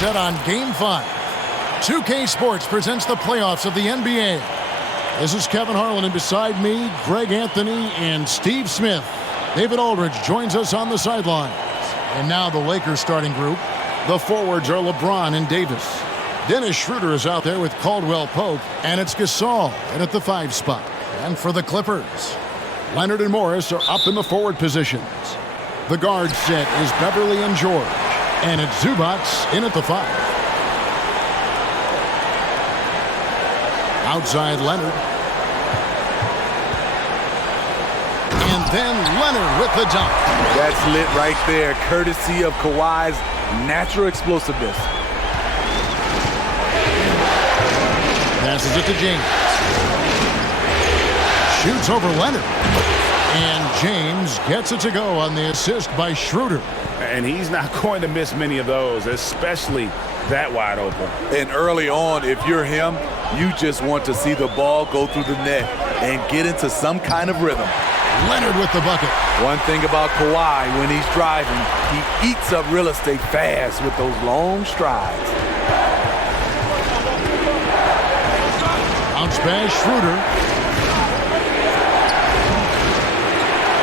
set on Game 5. 2K Sports presents the playoffs of the NBA. This is Kevin Harlan, and beside me, Greg Anthony and Steve Smith. David Aldridge joins us on the sidelines. And now the Lakers starting group. The forwards are LeBron and Davis. Dennis Schroeder is out there with Caldwell Pope, and it's Gasol in at the 5 spot. And for the Clippers, Leonard and Morris are up in the forward positions. The guard set is Beverly and George, and it's Zubats in at the 5. Outside Leonard. And then Leonard with the dunk. That's lit right there, courtesy of Kawhi's natural explosiveness. Passes it to James. Shoots over Leonard. And James gets it to go on the assist by Schroeder. And he's not going to miss many of those, especially that wide open. And early on, if you're him, you just want to see the ball go through the net and get into some kind of rhythm. Leonard with the bucket. One thing about Kawhi, when he's driving, he eats up real estate fast with those long strides. Bounce pass, Schroeder.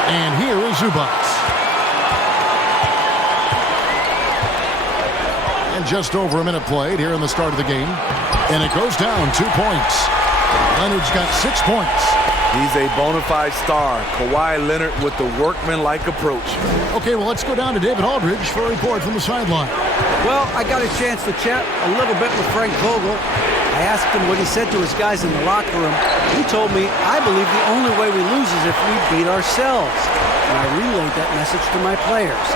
And here is Zubats. And just over a minute played here in the start of the game. And it goes down 2 points. Leonard's got 6 points. He's a bona fide star. Kawhi Leonard with the workman-like approach. Okay, well, let's go down to David Aldridge for a report from the sideline. Well, I got a chance to chat a little bit with Frank Vogel. I asked him what he said to his guys in the locker room. He told me, I believe the only way we lose is if we beat ourselves. And I relayed that message to my players.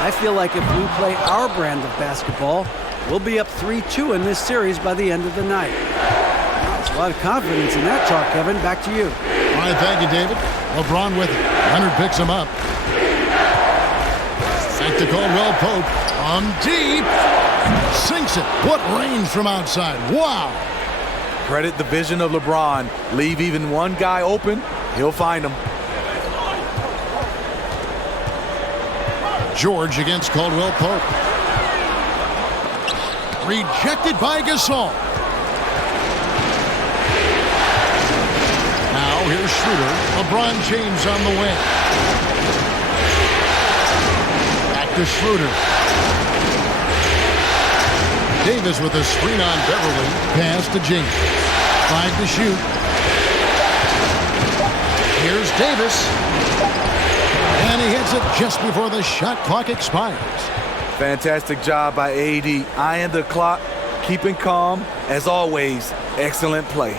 I feel like if we play our brand of basketball, we'll be up 3-2 in this series by the end of the night. There's a lot of confidence in that talk, Kevin. Back to you. All right, thank you, David. LeBron with it. Leonard picks him up. Back to Caldwell Pope. On deep. Sinks it. What range from outside. Wow. Credit the vision of LeBron. Leave even one guy open, he'll find him. George against Caldwell Pope. Rejected by Gasol. Now here's Schroeder. LeBron James on the wing. Back to Schroeder. Davis with a screen on Beverly. Pass to James. 5 to shoot. Here's Davis. And he hits it just before the shot clock expires. Fantastic job by AD. Eyeing the clock, keeping calm. As always, excellent play.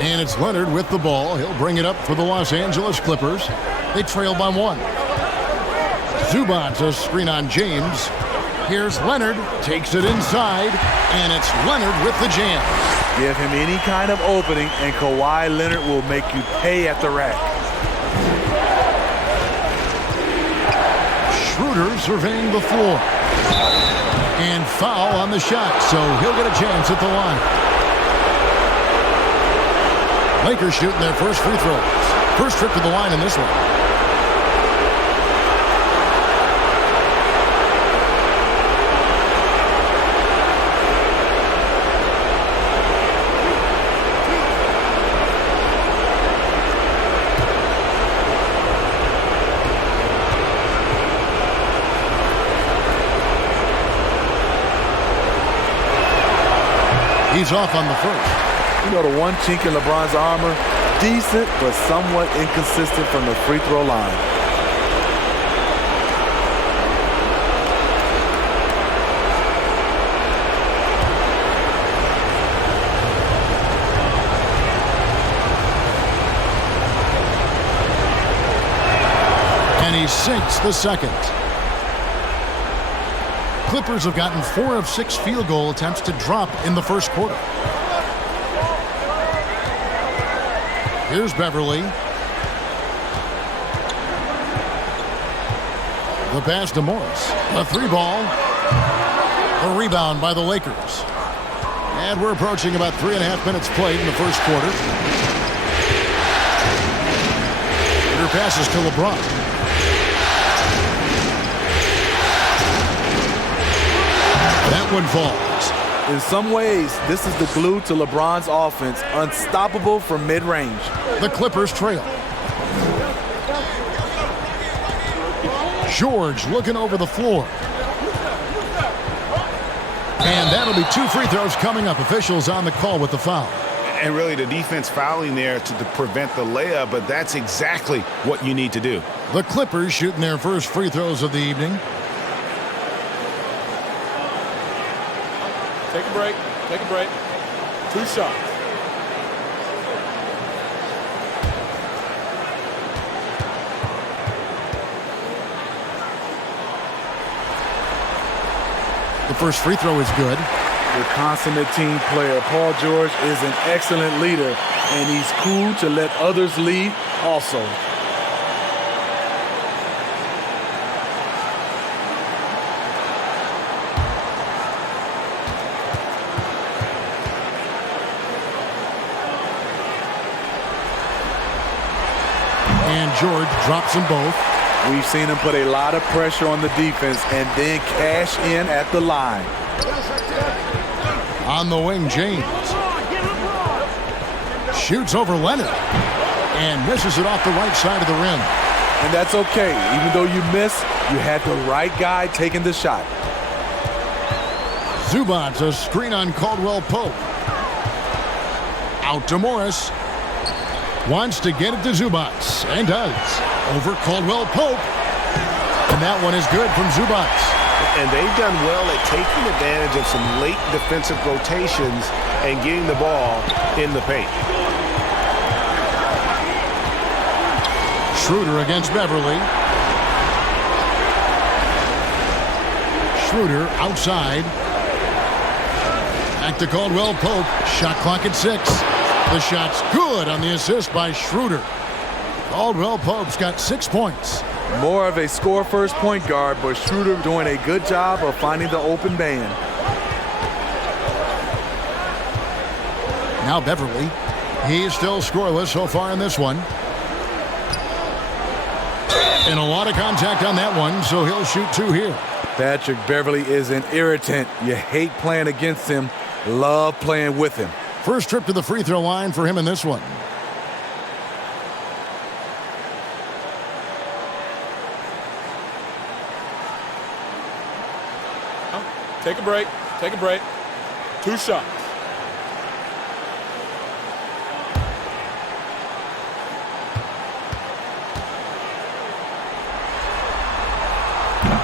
And it's Leonard with the ball. He'll bring it up for the Los Angeles Clippers. They trail by 1. Zubats a screen on James. Here's Leonard. Takes it inside. And it's Leonard with the jam. Give him any kind of opening, and Kawhi Leonard will make you pay at the rack. Schroeder surveying the floor. And foul on the shot, so he'll get a chance at the line. Lakers shooting their first free throws. First trip to the line in this one. He's off on the first. You know, the one chink in LeBron's armor, decent but somewhat inconsistent from the free throw line. And he sinks the second. Clippers have gotten 4 of 6 field goal attempts to drop in the first quarter. Here's Beverly. The pass to Morris. A 3-ball. A rebound by the Lakers. And we're approaching about 3.5 minutes played in the first quarter. Passes to LeBron. one falls. In some ways, this is the glue to LeBron's offense, unstoppable from mid-range. The Clippers trail. George looking over the floor. And that'll be 2 free throws coming up. Officials on the call with the foul. And really the defense fouling there to prevent the layup, but that's exactly what you need to do. The Clippers shooting their first free throws of the evening. Take a break. Take a break. 2 shots. The first free throw is good. The consummate team player, Paul George, is an excellent leader, and he's cool to let others lead also. And George drops them both. We've seen him put a lot of pressure on the defense and then cash in at the line. On the wing, James. Shoots over Leonard. And misses it off the right side of the rim. And that's okay. Even though you miss, you had the right guy taking the shot. Zubac, a screen on Caldwell Pope. Out to Morris. Wants to get it to Zubac. And does. Over Caldwell Pope. And that one is good from Zubac. And they've done well at taking advantage of some late defensive rotations and getting the ball in the paint. Schroeder against Beverly. Schroeder outside. Back to Caldwell Pope. Shot clock at 6. The shot's good on the assist by Schroeder. Caldwell Pope's got 6 points. More of a score-first point guard, but Schroeder doing a good job of finding the open man. Now Beverly. He's still scoreless so far in this one. And a lot of contact on that one, so he'll shoot 2 here. Patrick Beverly is an irritant. You hate playing against him, love playing with him. First trip to the free throw line for him in this one. Take a break. Take a break. 2 shots.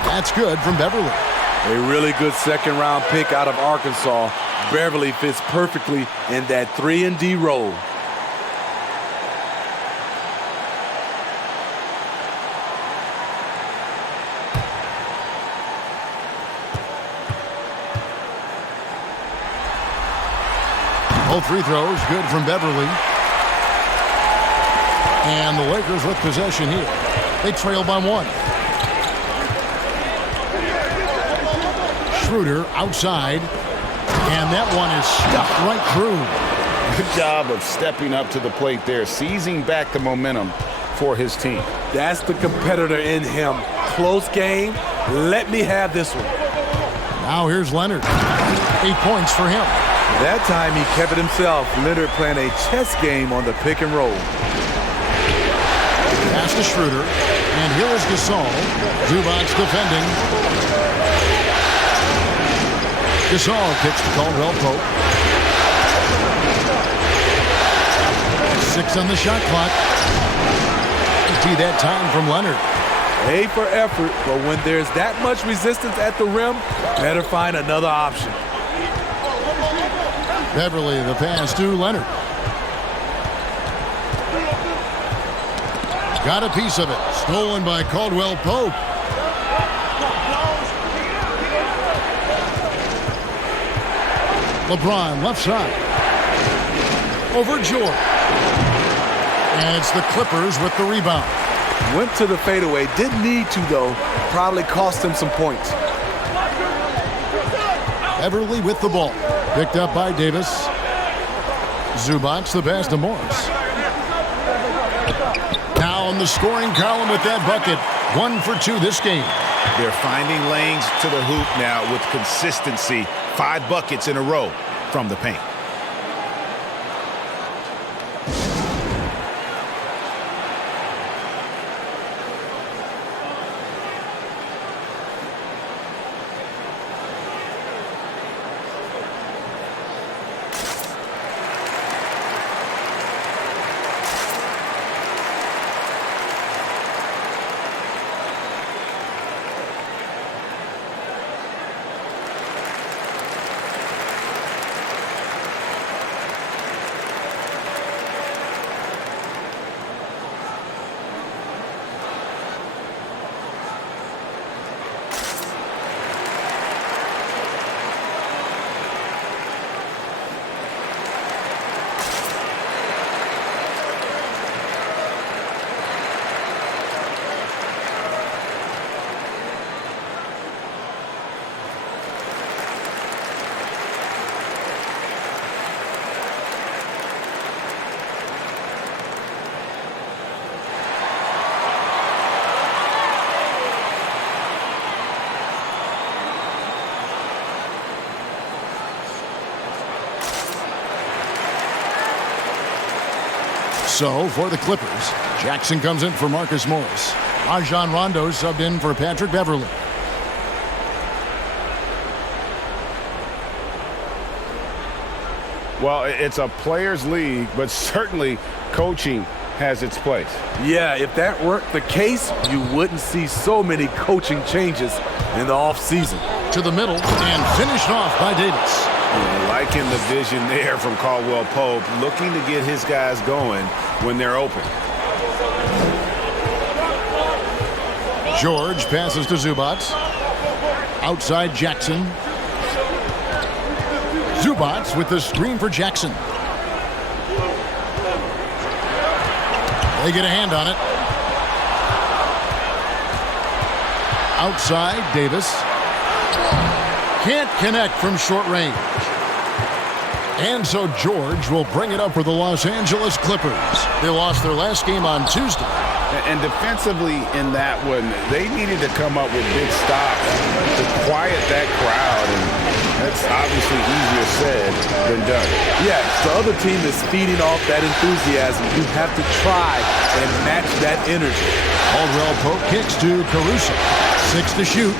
That's good from Beverly. A really good second-round pick out of Arkansas. Beverly fits perfectly in that 3-and-D role. Both free throws good from Beverly. And the Lakers with possession here. They trail by 1. Schroeder outside. And that one is stuffed right through. Good job of stepping up to the plate there, seizing back the momentum for his team. That's the competitor in him. Close game. Let me have this one. Now here's Leonard. 8 points for him. That time he kept it himself. Leonard playing a chess game on the pick and roll. Pass to Schroeder. And here is Gasol. Zubac defending. Gasol kicks to Caldwell Pope. 6 on the shot clock. Empty that time from Leonard. A for effort, but when there's that much resistance at the rim, better find another option. Beverly, the pass to Leonard. Got a piece of it. Stolen by Caldwell Pope. LeBron, left side. Over George. And it's the Clippers with the rebound. Went to the fadeaway. Didn't need to, though. Probably cost him some points. Beverly with the ball. Picked up by Davis. Zubac, the pass to Morris. Now on on the scoring column with that bucket. 1 for 2 this game. They're finding lanes to the hoop now with consistency. 5 buckets in a row from the paint. So, for the Clippers, Jackson comes in for Marcus Morris. Rajon Rondo subbed in for Patrick Beverley. Well, it's a players' league, but certainly coaching has its place. Yeah, if that weren't the case, you wouldn't see so many coaching changes in the offseason. To the middle and finished off by Davis. Liking the vision there from Caldwell Pope, looking to get his guys going when they're open. George passes to Zubac. Outside Jackson. Zubac with the screen for Jackson. They get a hand on it. Outside Davis. Can't connect from short range. And so George will bring it up for the Los Angeles Clippers. They lost their last game on Tuesday. And defensively in that one, they needed to come up with big stops to quiet that crowd. And that's obviously easier said than done. Yeah, the other team is feeding off that enthusiasm. You have to try and match that energy. Caldwell Pope kicks to Caruso. 6 to shoot.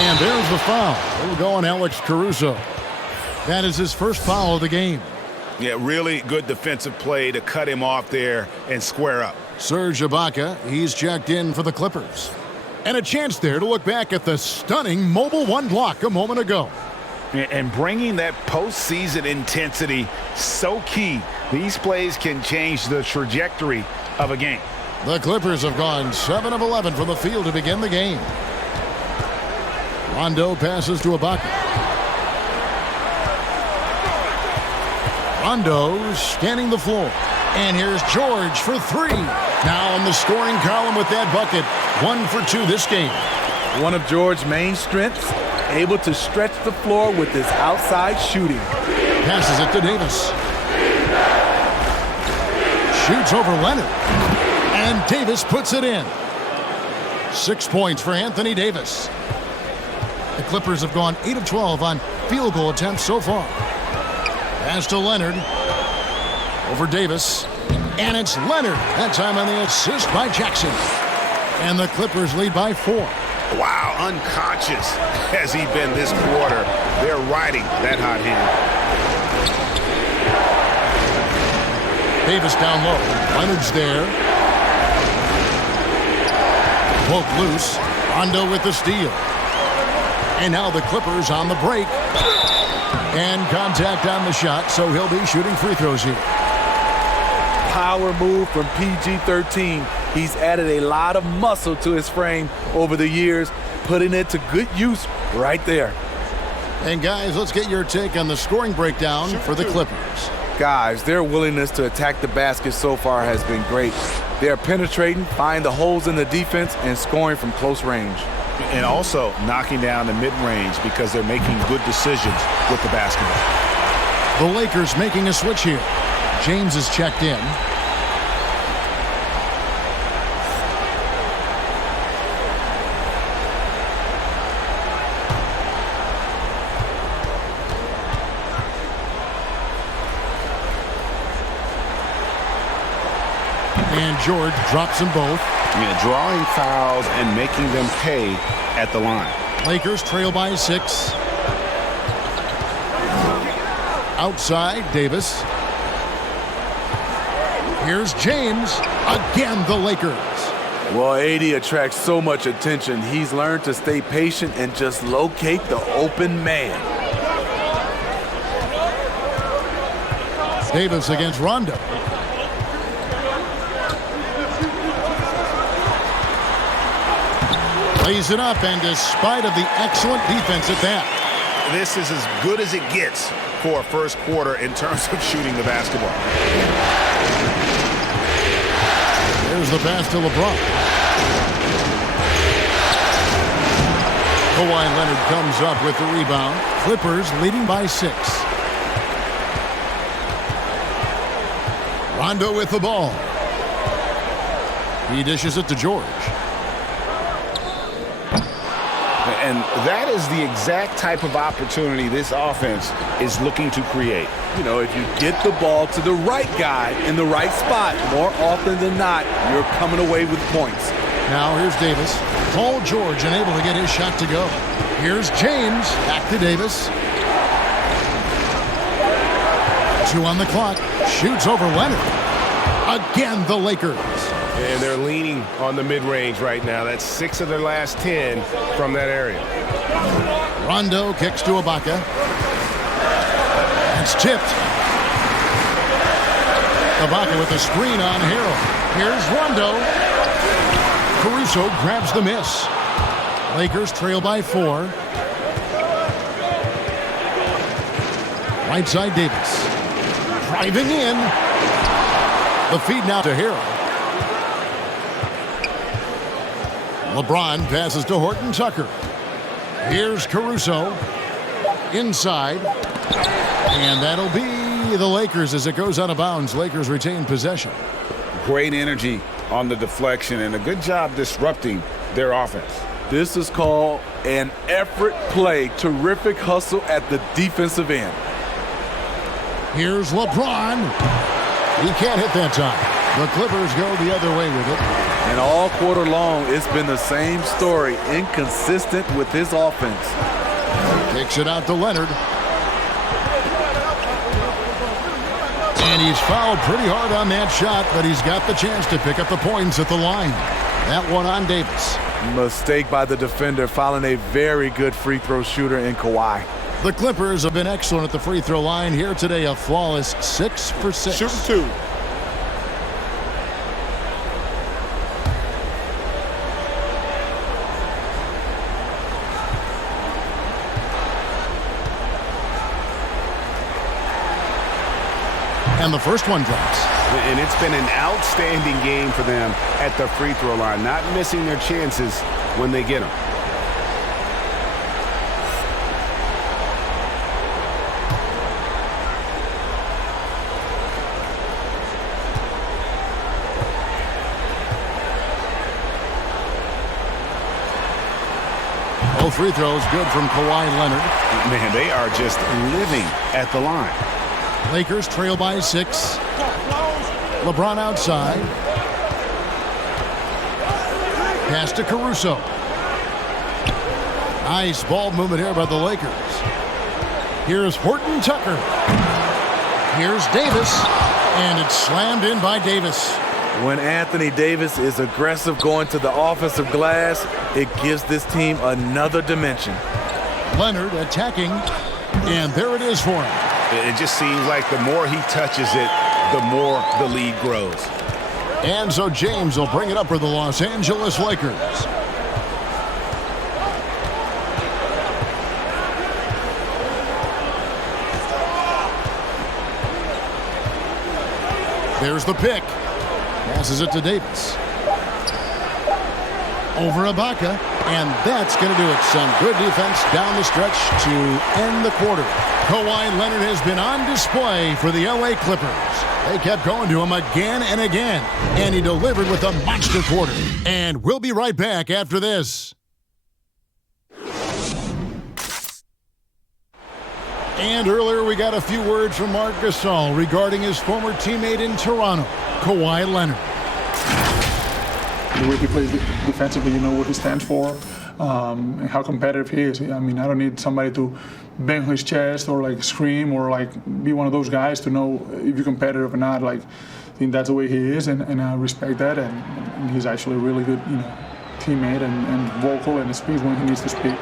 And there's the foul. It'll go on Alex Caruso. That is his first foul of the game. Yeah, really good defensive play to cut him off there and square up. Serge Ibaka, he's checked in for the Clippers. And a chance there to look back at the stunning mobile one block a moment ago. And bringing that postseason intensity, so key. These plays can change the trajectory of a game. The Clippers have gone 7 of 11 from the field to begin the game. Rondo passes to Ibaka. Rondo scanning the floor. And here's George for 3. Now on the scoring column with that bucket. 1 for 2 this game. One of George's main strengths, able to stretch the floor with his outside shooting. Passes it to Davis. Shoots over Leonard. And Davis puts it in. 6 points for Anthony Davis. The Clippers have gone 8 of 12 on field goal attempts so far. Pass to Leonard. Over Davis. And it's Leonard. That time on the assist by Jackson. And the Clippers lead by 4. Wow, unconscious has he been this quarter. They're riding that hot hand. Davis down low. Leonard's there. Poke loose. Rondo with the steal. And now the Clippers on the break. And contact on the shot, so he'll be shooting free throws here. Power move from PG-13. He's added a lot of muscle to his frame over the years, putting it to good use right there. And guys, let's get your take on the scoring breakdown for the Clippers. Guys, their willingness to attack the basket so far has been great. They're penetrating, finding the holes in the defense, and scoring from close range. And also knocking down the mid-range because they're making good decisions with the basketball. The Lakers making a switch here. James is checked in. And George drops them both. Yeah, drawing fouls and making them pay at the line. Lakers trail by 6. Outside, Davis. Here's James. Again, the Lakers. Well, AD attracts so much attention. He's learned to stay patient and just locate the open man. Davis against Rondo. Lays it up, and despite of the excellent defense at that. This is as good as it gets for a first quarter in terms of shooting the basketball. There's the pass to LeBron. Kawhi Leonard comes up with the rebound. Clippers leading by 6. Rondo with the ball. He dishes it to George. And that is the exact type of opportunity this offense is looking to create. You know, if you get the ball to the right guy in the right spot, more often than not, you're coming away with points. Now here's Davis. Paul George unable to get his shot to go. Here's James. Back to Davis. 2 on the clock. Shoots over Leonard. Again, the Lakers. And they're leaning on the mid-range right now. That's 6 of their last 10 from that area. Rondo kicks to Ibaka. It's tipped. Ibaka with a screen on Harrell. Here's Rondo. Caruso grabs the miss. Lakers trail by 4. Right side Davis. Driving in. The feed now to Harrell. LeBron passes to Horton Tucker. Here's Caruso. Inside. And that'll be the Lakers as it goes out of bounds. Lakers retain possession. Great energy on the deflection and a good job disrupting their offense. This is called an effort play. Terrific hustle at the defensive end. Here's LeBron. He can't hit that time. The Clippers go the other way with it. And all quarter long, it's been the same story. Inconsistent with his offense. Kicks it out to Leonard. And he's fouled pretty hard on that shot, but he's got the chance to pick up the points at the line. That one on Davis. Mistake by the defender, fouling a very good free throw shooter in Kawhi. The Clippers have been excellent at the free throw line here today. A flawless 6 for 6. Shooting 2. And the first one drops. And it's been an outstanding game for them at the free throw line, not missing their chances when they get them. Both free throws good from Kawhi Leonard. Man, they are just living at the line. Lakers trail by 6. LeBron outside. Pass to Caruso. Nice ball movement here by the Lakers. Here's Horton Tucker. Here's Davis. And it's slammed in by Davis. When Anthony Davis is aggressive going to the offensive glass, it gives this team another dimension. Leonard attacking. And there it is for him. It just seems like the more he touches it, the more the lead grows. And so James will bring it up for the Los Angeles Lakers. There's the pick. Passes it to Davis. Over Ibaka. And that's going to do it. Some good defense down the stretch to end the quarter. Kawhi Leonard has been on display for the LA Clippers. They kept going to him again and again. And he delivered with a monster quarter. And we'll be right back after this. And earlier we got a few words from Marc Gasol regarding his former teammate in Toronto, Kawhi Leonard. The way he plays defensively, you know what he stands for, and how competitive he is. I mean, I don't need somebody to bang his chest or like scream or like be one of those guys to know if you're competitive or not. Like, I think that's the way he is, and I respect that. And he's actually a really good, teammate and vocal and speaks when he needs to speak.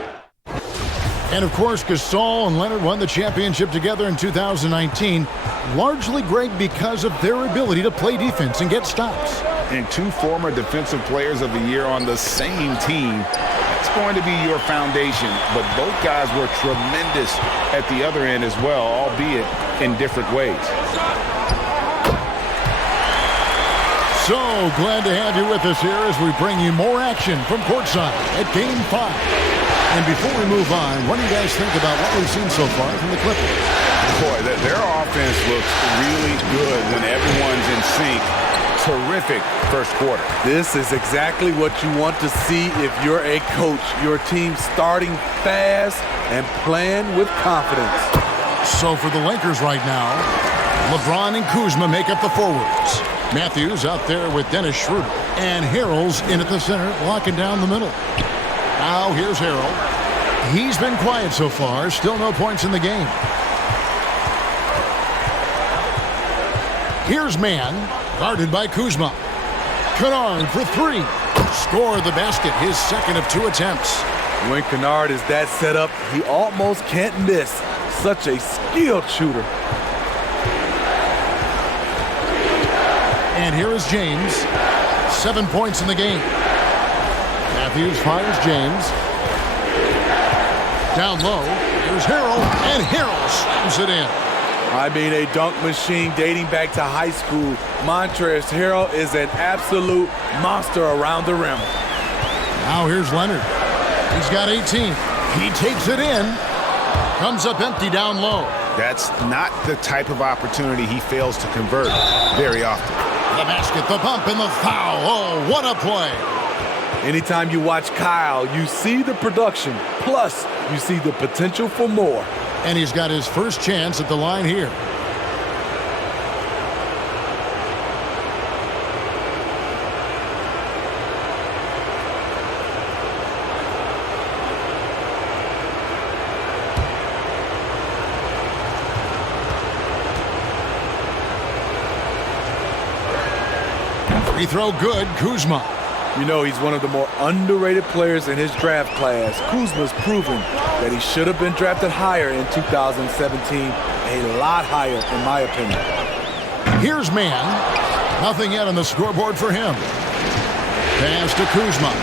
And of course, Gasol and Leonard won the championship together in 2019, largely, Greg, because of their ability to play defense and get stops. And 2 former Defensive Players of the Year on the same team. That's going to be your foundation. But both guys were tremendous at the other end as well, albeit in different ways. So glad to have you with us here as we bring you more action from courtside at Game 5. And before we move on, what do you guys think about what we've seen so far from the Clippers? Boy, their offense looks really good when everyone's in sync. Terrific first quarter. This is exactly what you want to see if you're a coach. Your team starting fast and playing with confidence. So for the Lakers right now, LeBron and Kuzma make up the forwards. Matthews out there with Dennis Schroeder. And Harrell's in at the center, locking down the middle. Now here's Harrell. He's been quiet so far. Still no points in the game. Here's Mann, guarded by Kuzma. Kennard for 3. Scored the basket, his second of 2 attempts. When Kennard is that set up, he almost can't miss. Such a skilled shooter. And here is James. 7 points in the game. Matthews fires James. Down low. Here's Harrell. And Harrell slams it in. I mean, a dunk machine dating back to high school. Montrezl Harrell is an absolute monster around the rim. Now here's Leonard. He's got 18. He takes it in. Comes up empty down low. That's not the type of opportunity he fails to convert very often. The basket, the bump, and the foul. Oh, what a play. Anytime you watch Kyle, you see the production, plus you see the potential for more. And he's got his first chance at the line here. Free throw good, Kuzma. You know, he's one of the more underrated players in his draft class. Kuzma's proven that he should have been drafted higher in 2017, a lot higher in my opinion. Here's Mann. Nothing yet on the scoreboard for him. Pass to Kuzma.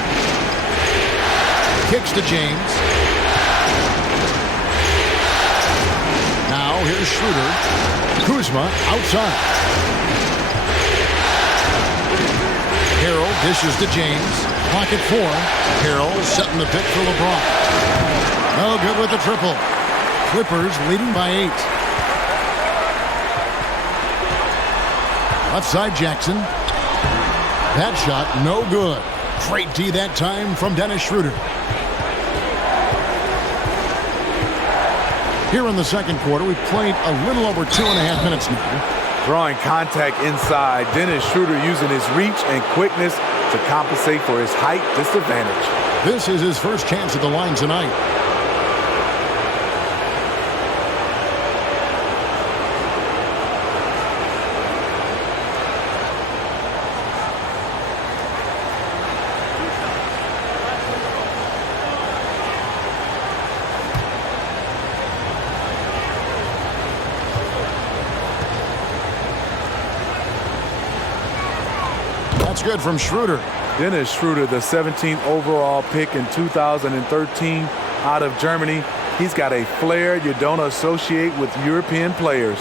Kicks to James. Now here's Schroeder. Kuzma outside. Harrell dishes to James. Pocket 4. Harrell setting the pick for LeBron. No good with the triple. Clippers leading by 8. Left side Jackson. That shot no good. Great D that time from Dennis Schroeder. Here in the second quarter, we've played a little over 2.5 minutes now. Drawing contact inside, Dennis Schroeder using his reach and quickness to compensate for his height disadvantage. This is his first chance at the line tonight. Good from Schroeder. Dennis Schroeder, the 17th overall pick in 2013 out of Germany. He's got a flair you don't associate with European players.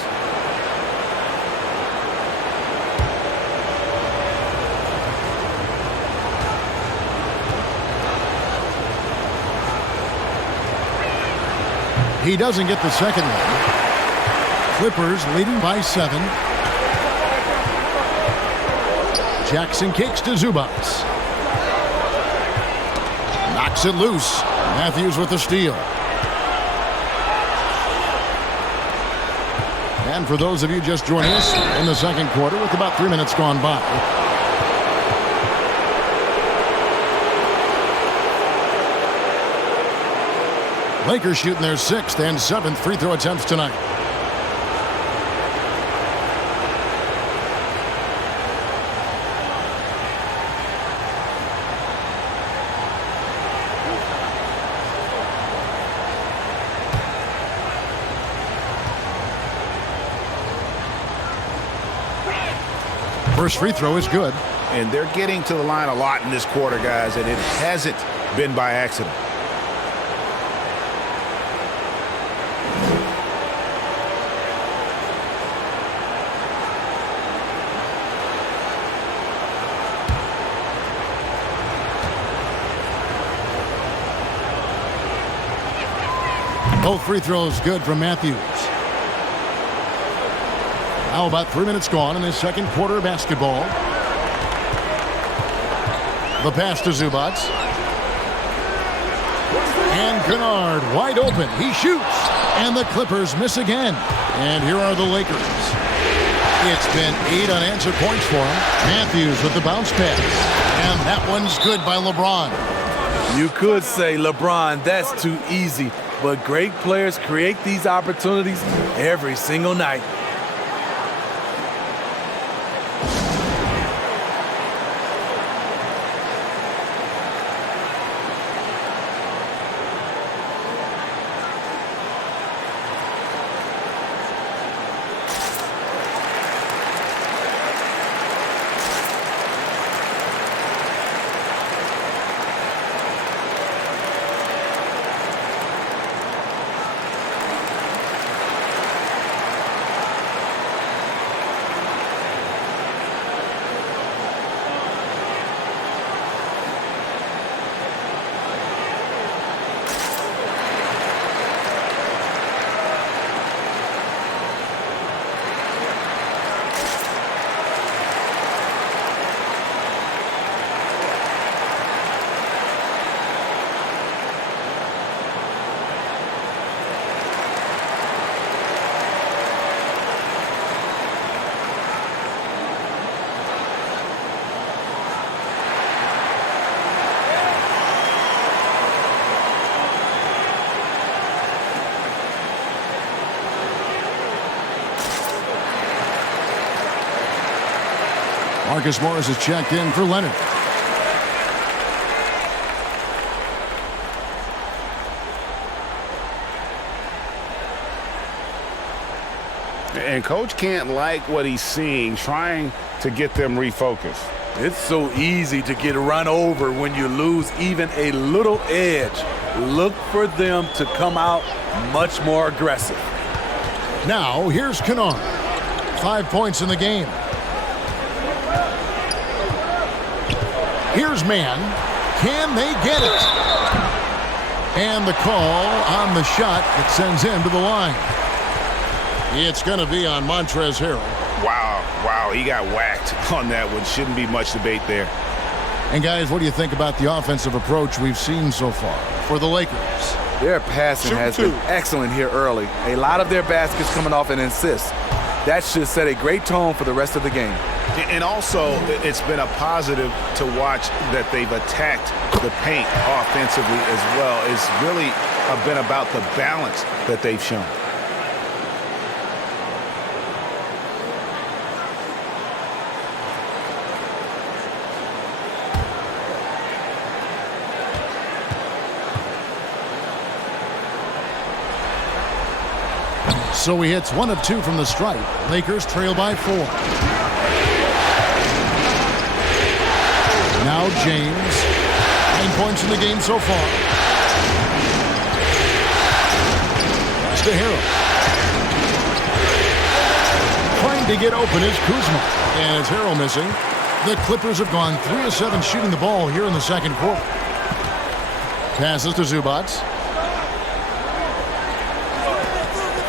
He doesn't get the second one. Clippers leading by 7. Jackson kicks to Zubats. Knocks it loose. Matthews with the steal. And for those of you just joining us in the second quarter with about 3 minutes gone by. Lakers shooting their 6th and 7th free throw attempts tonight. First free throw is good. And they're getting to the line a lot in this quarter, guys, and it hasn't been by accident. Both free throws good from Matthews. Now about 3 minutes gone in this second quarter of basketball. The pass to Zubac. And Kennard wide open. He shoots. And the Clippers miss again. And here are the Lakers. It's been 8 unanswered points for him. Matthews with the bounce pass. And that one's good by LeBron. You could say, LeBron, that's too easy. But great players create these opportunities every single night. Marcus Morris is checked in for Leonard. And Coach can't like what he's seeing, trying to get them refocused. It's so easy to get run over when you lose even a little edge. Look for them to come out much more aggressive. Now, here's Kennard. 5 points in the game. Here's Mann. Can they get it? And the call on the shot that sends him to the line. It's going to be on Montrezl Harrell. Wow, he got whacked on that one. Shouldn't be much debate there. And guys, what do you think about the offensive approach we've seen so far for the Lakers? Their passing has been excellent here early. A lot of their baskets coming off an assist. That should set a great tone for the rest of the game. And also, it's been a positive to watch that they've attacked the paint offensively as well. It's really been about the balance that they've shown. So he hits 1 of 2 from the stripe. Lakers trail by 4. Now James. 9 points in the game so far. Pass to Harrell. Trying to get open is Kuzma. And it's Harrell missing. The Clippers have gone 3 of 7 shooting the ball here in the second quarter. Passes to Zubac.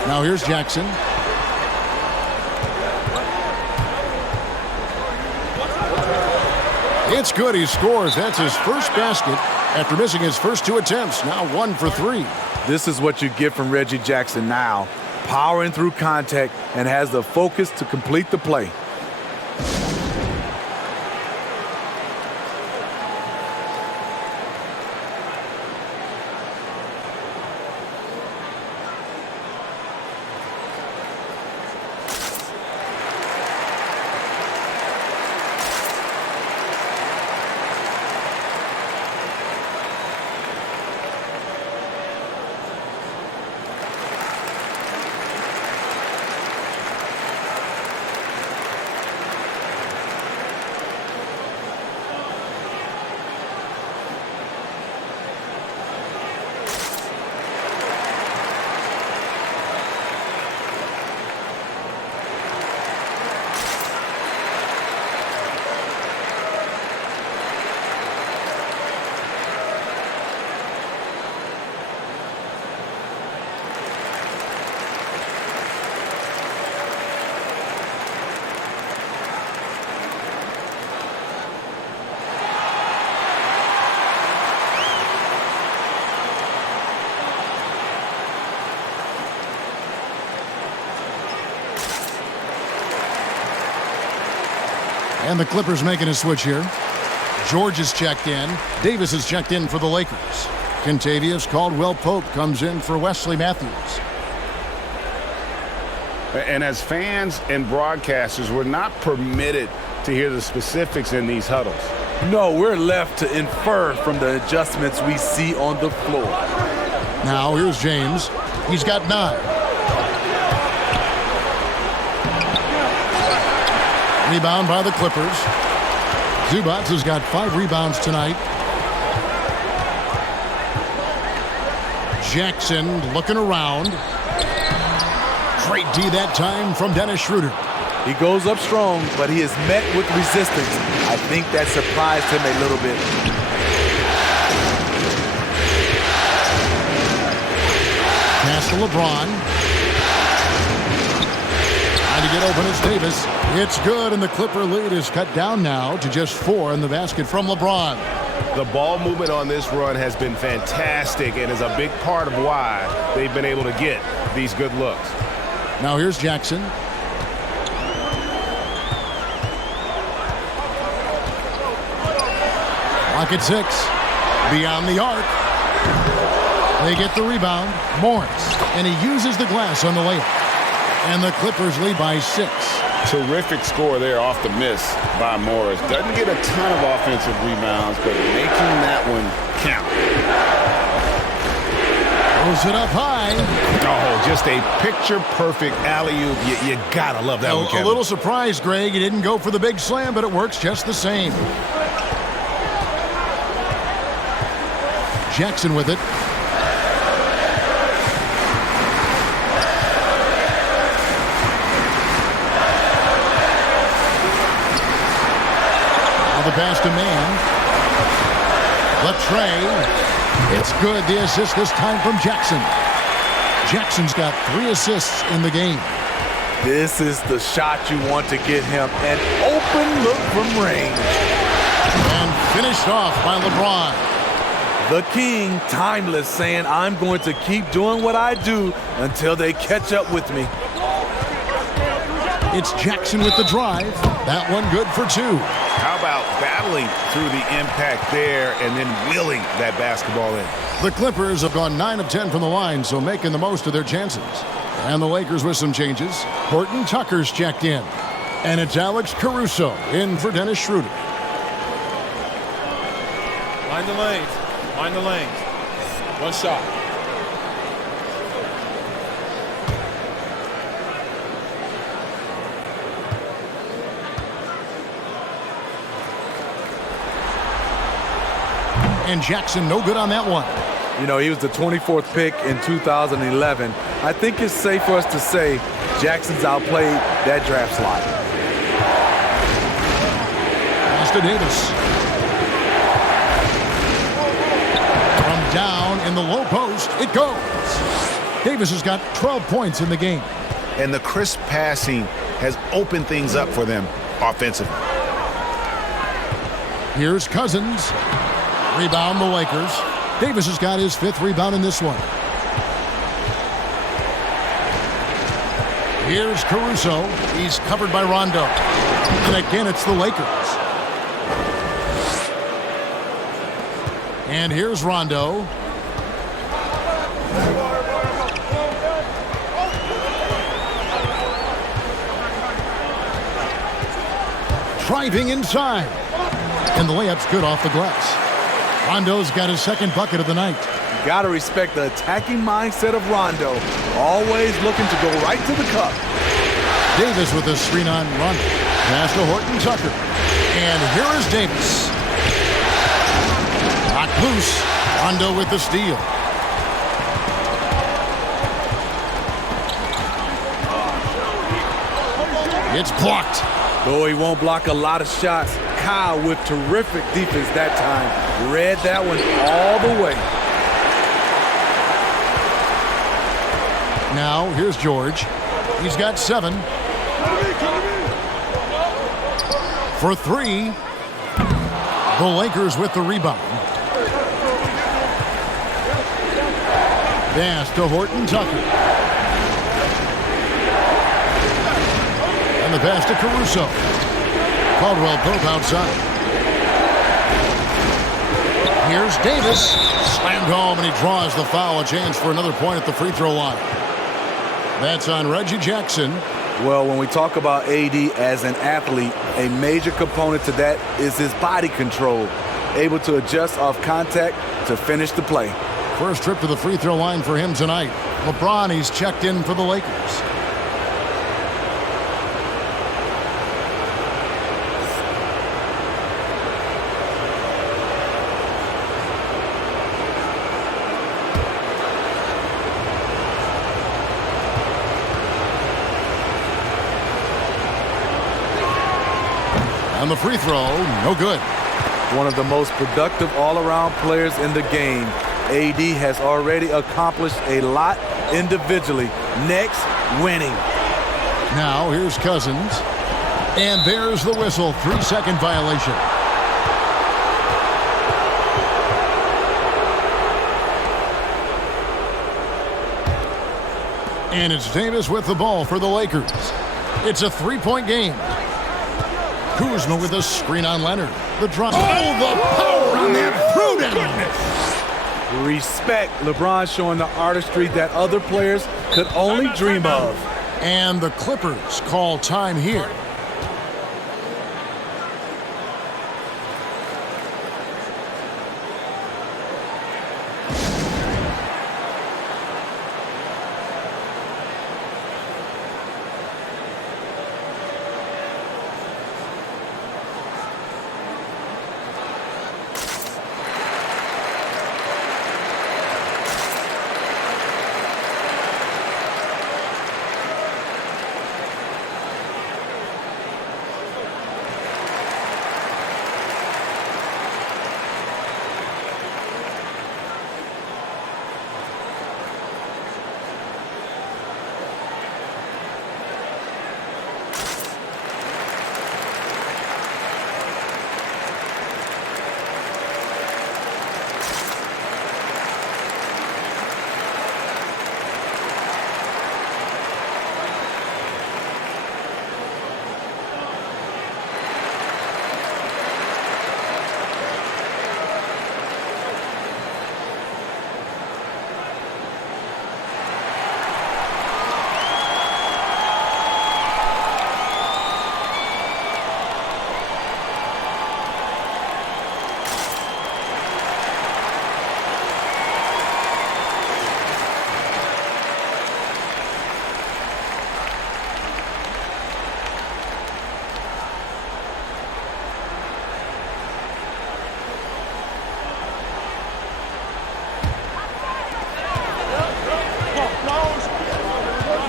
Now here's Jackson. It's good. He scores. That's his first basket after missing his first 2 attempts. Now 1 for 3. This is what you get from Reggie Jackson now. Powering through contact and has the focus to complete the play. And the Clippers making a switch here. George is checked in. Davis is checked in for the Lakers. Kentavious Caldwell-Pope comes in for Wesley Matthews. And as fans and broadcasters, we're not permitted to hear the specifics in these huddles. No, we're left to infer from the adjustments we see on the floor. Now here's James. He's got 9. Rebound by the Clippers. Zubats has got 5 rebounds tonight. Jackson looking around. Great D that time from Dennis Schroeder. He goes up strong, but he is met with resistance. I think that surprised him a little bit. Pass to LeBron. Trying to get open is Davis. It's good, and the Clipper lead is cut down now to just 4 in the basket from LeBron. The ball movement on this run has been fantastic and is a big part of why they've been able to get these good looks. Now here's Jackson. Clock at 6. Beyond the arc. They get the rebound. Morris. And he uses the glass on the layup. And the Clippers lead by 6. Terrific score there off the miss by Morris. Doesn't get a ton of offensive rebounds, but making that one count. Throws it up high. Oh, just a picture-perfect alley-oop. You gotta love that one, Kevin. A little surprised, Greg. He didn't go for the big slam, but it works just the same. Jackson with it. The pass to man. Latrey. It's good. The assist this time from Jackson. Jackson's got 3 assists in the game. This is the shot you want to get him. An open look from range. And finished off by LeBron. The king, timeless, saying, I'm going to keep doing what I do until they catch up with me. It's Jackson with the drive. That one good for 2. How about battling through the impact there and then wheeling that basketball in? The Clippers have gone 9 of 10 from the line, so making the most of their chances. And the Lakers with some changes. Horton Tucker's checked in. And it's Alex Caruso in for Dennis Schroeder. Mind the lanes. Mind the lanes. One shot. And Jackson no good on that one. You know, he was the 24th pick in 2011. I think it's safe for us to say Jackson's outplayed that draft slot. Pass to Davis. From down in the low post, it goes. Davis has got 12 points in the game. And the crisp passing has opened things up for them offensively. Here's Cousins. Rebound the Lakers. Davis has got his 5th rebound in this one. Here's Caruso. He's covered by Rondo. And again, it's the Lakers. And here's Rondo. Driving inside. And the layup's good off the glass. Rondo's got his 2nd bucket of the night. You got to respect the attacking mindset of Rondo. Always looking to go right to the cup. Davis with a screen on Rondo. Pass to Horton Tucker. And here is Davis. Knocked loose. Rondo with the steal. It's blocked. Though he won't block a lot of shots, Kyle with terrific defense that time. Read that one all the way. Now, here's George. He's got 7. For 3. The Lakers with the rebound. Pass to Horton Tucker. And the pass to Caruso. Caldwell Pope outside. Here's Davis. Slammed home, and he draws the foul. A chance for another point at the free throw line. That's on Reggie Jackson. Well, when we talk about AD as an athlete, a major component to that is his body control. Able to adjust off contact to finish the play. First trip to the free throw line for him tonight. LeBron, he's checked in for the Lakers. On the free throw, no good. One of the most productive all-around players in the game. AD has already accomplished a lot individually. Next, winning. Now here's Cousins. And there's the whistle. 3-second violation. And it's Davis with the ball for the Lakers. It's a 3-point game. Kuzma with a screen on Leonard. The drop. Oh, the power on that throwdown. Respect. LeBron showing the artistry that other players could only dream of. And the Clippers call time here.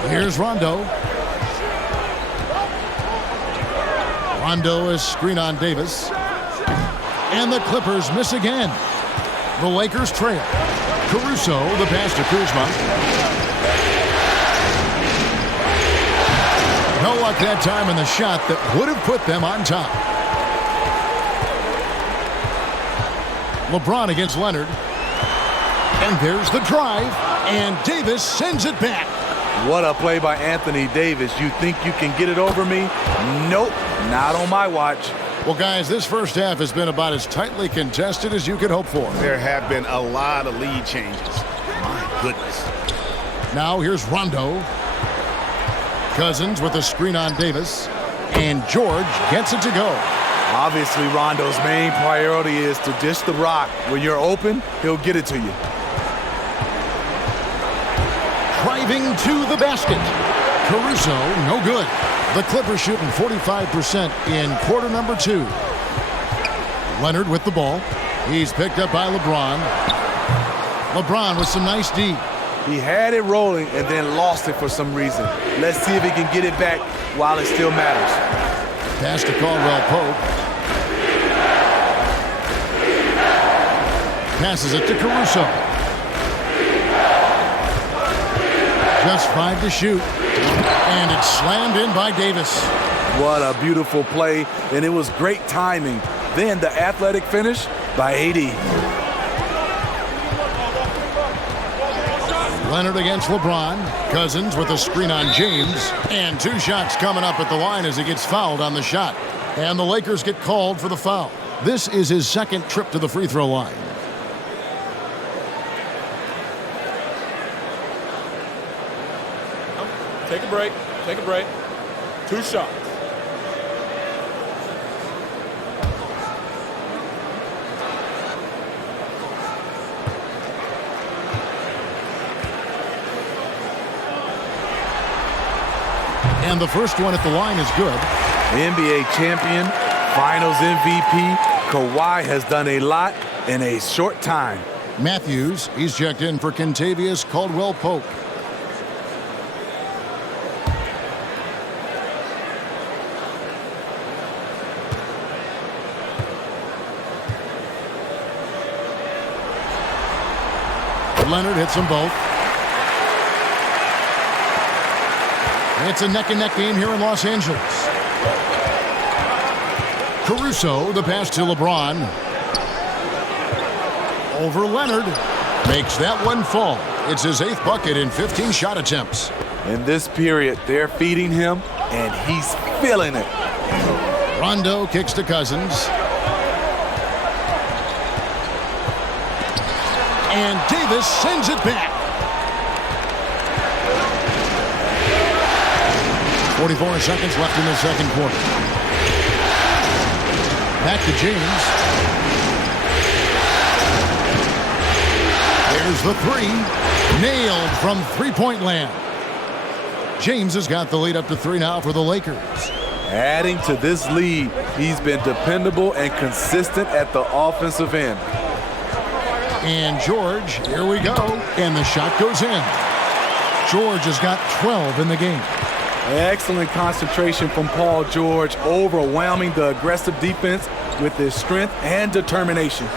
Here's Rondo. Rondo is screen on Davis. And the Clippers miss again. The Lakers trail. Caruso, the pass to Kuzma. No luck that time in the shot that would have put them on top. LeBron against Leonard. And there's the drive. And Davis sends it back. What a play by Anthony Davis. You think you can get it over me? Nope, not on my watch. Well, guys, this first half has been about as tightly contested as you could hope for. There have been a lot of lead changes. My goodness. Now here's Rondo. Cousins with a screen on Davis. And George gets it to go. Obviously, Rondo's main priority is to dish the rock. When you're open, he'll get it to you. Driving to the basket. Caruso, no good. The Clippers shooting 45% in quarter number 2. Leonard with the ball. He's picked up by LeBron. LeBron with some nice D. He had it rolling and then lost it for some reason. Let's see if he can get it back while it still matters. Pass to Caldwell Pope. Passes it to Caruso. Just 5 to shoot. And it's slammed in by Davis. What a beautiful play, and it was great timing. Then the athletic finish by AD. Leonard against LeBron. Cousins with a screen on James. And 2 shots coming up at the line as he gets fouled on the shot. And the Lakers get called for the foul. This is his second trip to the free throw line. Take a break. Take a break. 2 shots. And the first one at the line is good. NBA champion, Finals MVP, Kawhi has done a lot in a short time. Matthews, he's checked in for Kentavious Caldwell-Pope. Leonard hits them both. It's a neck-and-neck game here in Los Angeles. Caruso, the pass to LeBron. Over Leonard. Makes that one fall. It's his 8th bucket in 15 shot attempts. In this period, they're feeding him, and he's feeling it. Rondo kicks to Cousins. And Davis sends it back. 44 seconds left in the second quarter. Back to James. There's the three. Nailed from three-point land. James has got the lead up to 3 now for the Lakers. Adding to this lead, he's been dependable and consistent at the offensive end. And George, here we go. And the shot goes in. George has got 12 in the game. Excellent concentration from Paul George, overwhelming the aggressive defense with his strength and determination.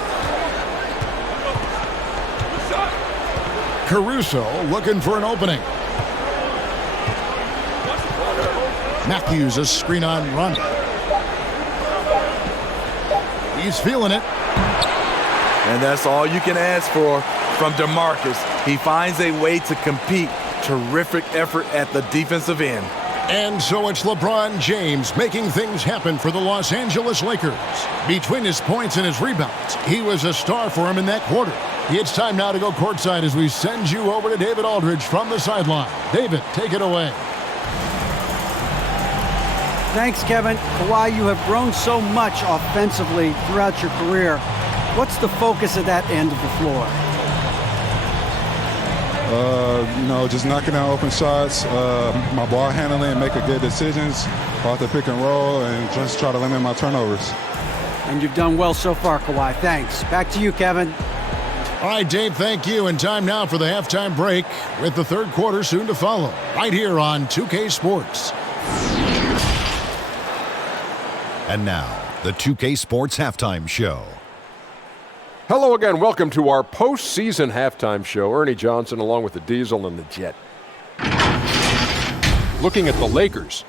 Caruso looking for an opening. Matthews, a screen on run. He's feeling it. And that's all you can ask for from DeMarcus. He finds a way to compete. Terrific effort at the defensive end. And so it's LeBron James making things happen for the Los Angeles Lakers. Between his points and his rebounds, he was a star for him in that quarter. It's time now to go courtside as we send you over to David Aldridge from the sideline. David, take it away. Thanks, Kevin. Kawhi, you have grown so much offensively throughout your career. What's the focus of that end of the floor? Just knocking down open shots, my ball handling, making good decisions off the pick and roll, and just try to limit my turnovers. And you've done well so far, Kawhi. Thanks. Back to you, Kevin. All right, Dave, thank you. And time now for the halftime break with the third quarter soon to follow. Right here on 2K Sports. And now, the 2K Sports Halftime Show. Hello again. Welcome to our postseason halftime show. Ernie Johnson along with the Diesel and the Jet. Looking at the Lakers,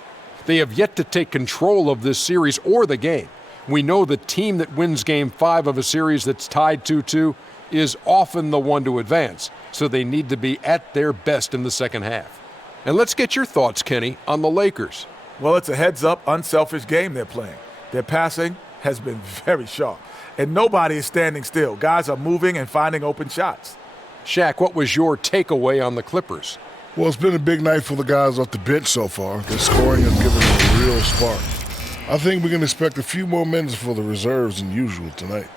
they have yet to take control of this series or the game. We know the team that wins Game 5 of a series that's tied 2-2 is often the one to advance, so they need to be at their best in the second half. And let's get your thoughts, Kenny, on the Lakers. Well, it's a heads-up, unselfish game they're playing. Their passing has been very sharp. And nobody is standing still. Guys are moving and finding open shots. Shaq, what was your takeaway on the Clippers? Well, it's been a big night for the guys off the bench so far. Their scoring has given them a real spark. I think we can expect a few more minutes for the reserves than usual tonight.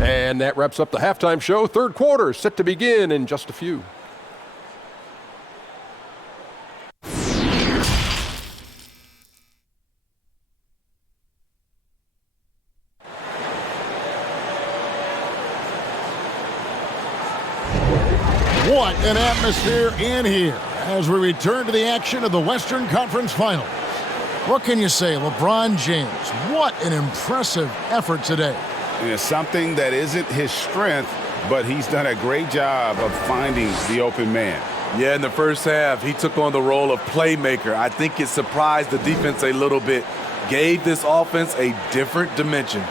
And that wraps up the halftime show. Third quarter set to begin in just a few. What an atmosphere in here as we return to the action of the Western Conference Finals. What can you say, LeBron James? What an impressive effort today. And it's something that isn't his strength, but he's done a great job of finding the open man. Yeah, in the first half, he took on the role of playmaker. I think it surprised the defense a little bit, gave this offense a different dimension.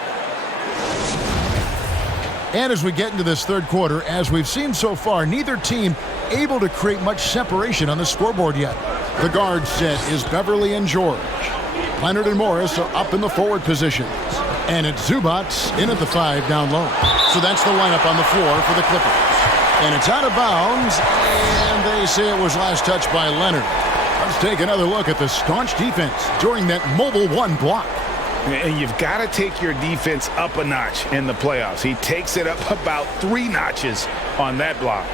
And as we get into this third quarter, as we've seen so far, neither team able to create much separation on the scoreboard yet. The guard set is Beverly and George. Leonard and Morris are up in the forward positions. And it's Zubac in at the 5 down low. So that's the lineup on the floor for the Clippers. And it's out of bounds, and they say it was last touched by Leonard. Let's take another look at the staunch defense during that mobile 1 block. And you've got to take your defense up a notch in the playoffs. He takes it up about 3 notches on that block.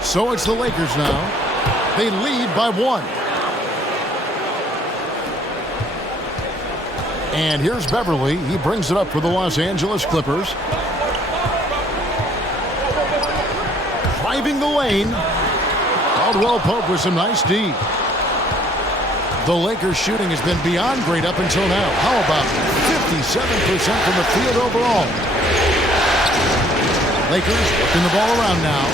So it's the Lakers now. They lead by 1. And here's Beverly. He brings it up for the Los Angeles Clippers. Driving the lane. Caldwell Pope with some nice D. The Lakers shooting has been beyond great up until now. How about 57% from the field overall? Lakers working the ball around now.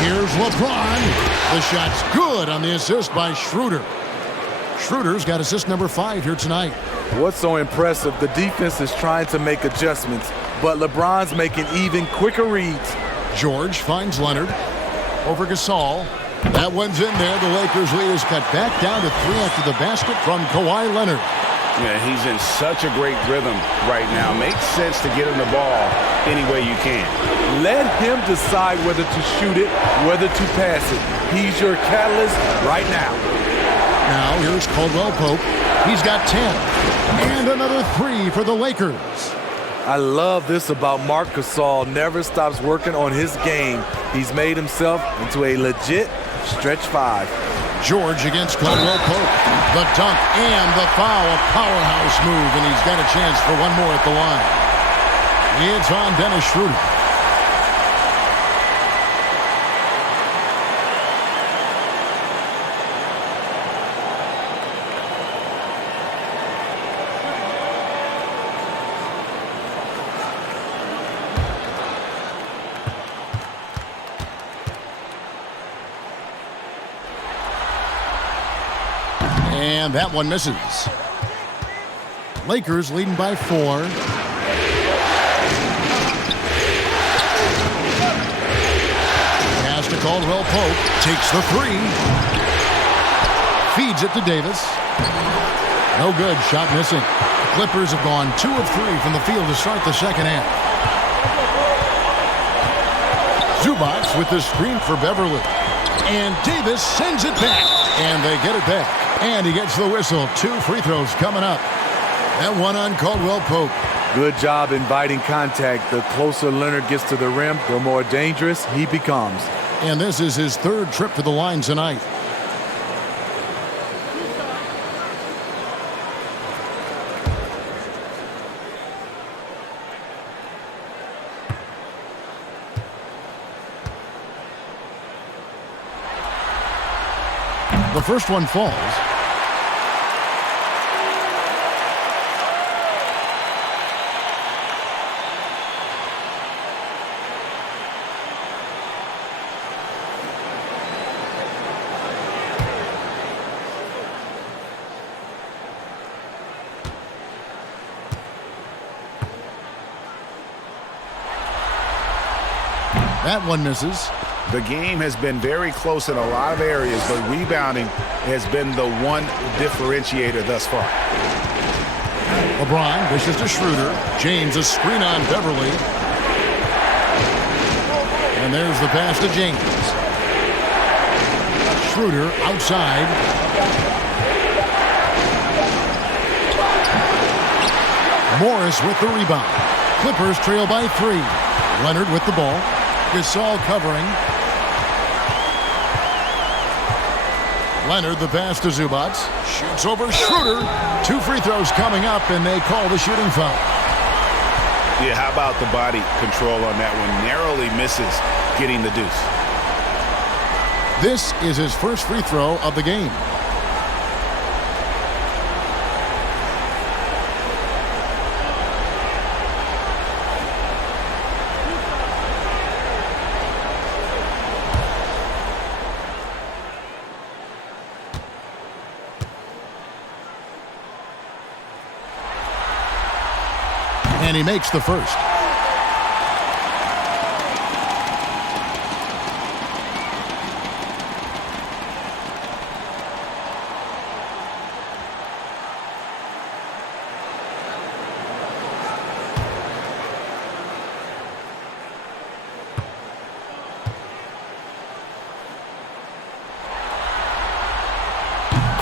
Here's LeBron. The shot's good on the assist by Schroeder. Schroeder's got assist number 5 here tonight. What's so impressive, the defense is trying to make adjustments, but LeBron's making even quicker reads. George finds Leonard over Gasol. That one's in there. The Lakers lead is cut back down to 3 after the basket from Kawhi Leonard. Yeah, he's in such a great rhythm right now. Makes sense to get him the ball any way you can. Let him decide whether to shoot it, whether to pass it. He's your catalyst right now. Now here's Caldwell Pope. He's got 10. And another 3 for the Lakers. I love this about Marc Gasol. Never stops working on his game. He's made himself into a legit stretch 5. George against Caldwell Pope. The dunk and the foul. A powerhouse move, and he's got a chance for one more at the line. It's on Dennis Schroeder. And that one misses. Lakers leading by 4. Pass to Caldwell Pope. Takes the 3. Feeds it to Davis. No good. Shot missing. The Clippers have gone 2 of 3 from the field to start the second half. Zubac with the screen for Beverly. And Davis sends it back. And they get it back. And he gets the whistle. 2 free throws coming up. That one on Caldwell Pope. Good job inviting contact. The closer Leonard gets to the rim, the more dangerous he becomes. And this is his 3rd trip to the line tonight. The first one falls. That one misses. The game has been very close in a lot of areas, but rebounding has been the one differentiator thus far. LeBron dishes to Schroeder. James a screen on Beverly. And there's the pass to James. Schroeder outside. Morris with the rebound. Clippers trail by 3. Leonard with the ball. Gasol covering. Leonard the pass to Zubac. Shoots over Schroeder. 2 free throws coming up, and they call the shooting foul. Yeah, how about the body control on that one? Narrowly misses getting the deuce. This is his first free throw of the game. And he makes the first.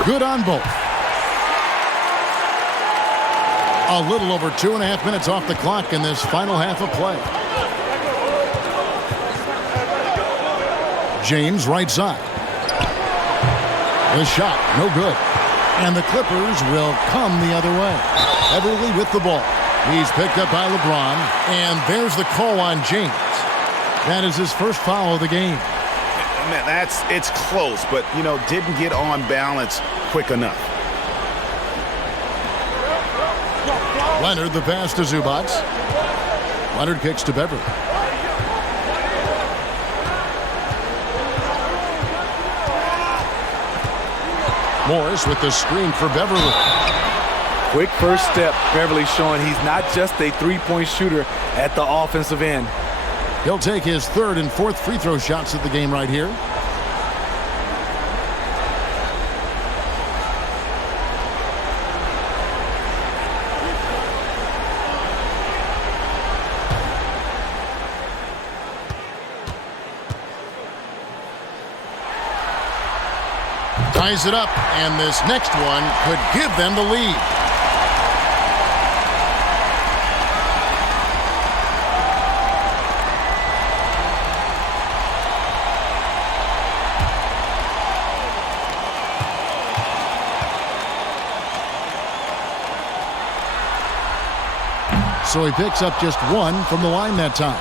Good on both. A little over 2.5 minutes off the clock in this final half of play. James right side. The shot, no good. And the Clippers will come the other way. Beverly with the ball. He's picked up by LeBron. And there's the call on James. That is his first foul of the game. Man, it's close, but, didn't get on balance quick enough. Leonard, the pass to Zubac. Leonard kicks to Beverly. Morris with the screen for Beverly. Quick first step. Beverly showing he's not just a three-point shooter at the offensive end. He'll take his third and fourth free throw shots of the game right here. Ties it up, and this next one could give them the lead. So he picks up just one from the line that time.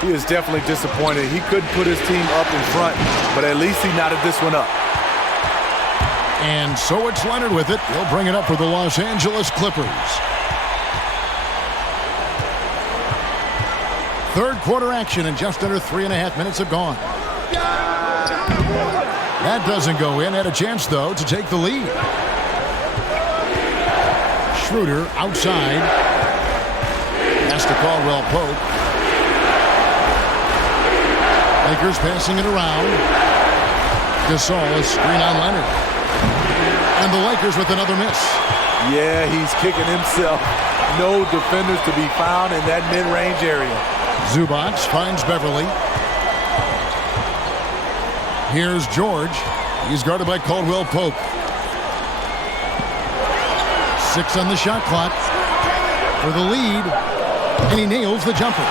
He is definitely disappointed. He couldn't put his team up in front, but at least he knotted this one up. And so it's Leonard with it. He'll bring it up for the Los Angeles Clippers. Third quarter action, and just under 3.5 minutes have gone. That doesn't go in. Had a chance, though, to take the lead. Schroeder outside. Pass to Caldwell Pope. Lakers passing it around. Gasol is screen on Leonard. And the Lakers with another miss. Yeah, he's kicking himself. No defenders to be found in that mid-range area. Zubac finds Beverly. Here's George. He's guarded by Caldwell Pope. 6 on the shot clock for the lead. And he nails the jumper.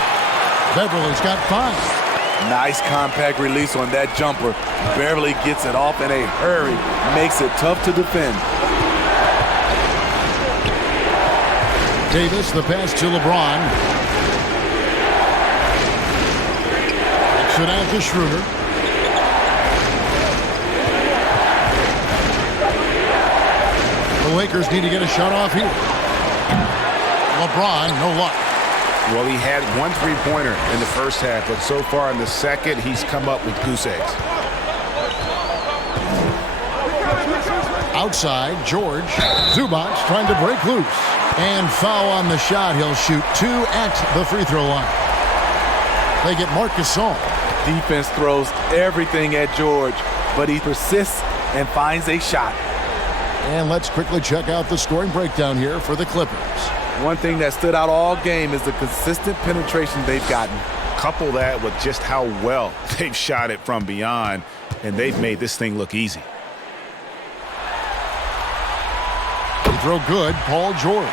Beverly's got 5. Nice compact release on that jumper. Beverly gets it off in a hurry. Makes it tough to defend. Davis, the pass to LeBron. Kicks it out to Schroeder. The Lakers need to get a shot off here. LeBron, no luck. Well, he had one three-pointer in the first half, but so far in the second, he's come up with goose eggs. Outside, George. Zubac trying to break loose. And foul on the shot. He'll shoot 2 at the free throw line. They get Marc Gasol. Defense throws everything at George, but he persists and finds a shot. And let's quickly check out the scoring breakdown here for the Clippers. One thing that stood out all game is the consistent penetration they've gotten. Couple that with just how well they've shot it from beyond, and they've made this thing look easy. Free throw good, Paul George.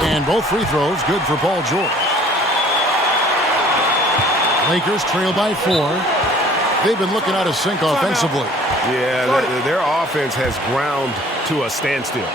And both free throws good for Paul George. Lakers trail by 4. They've been looking out of sync offensively. Yeah, their offense has ground to a standstill.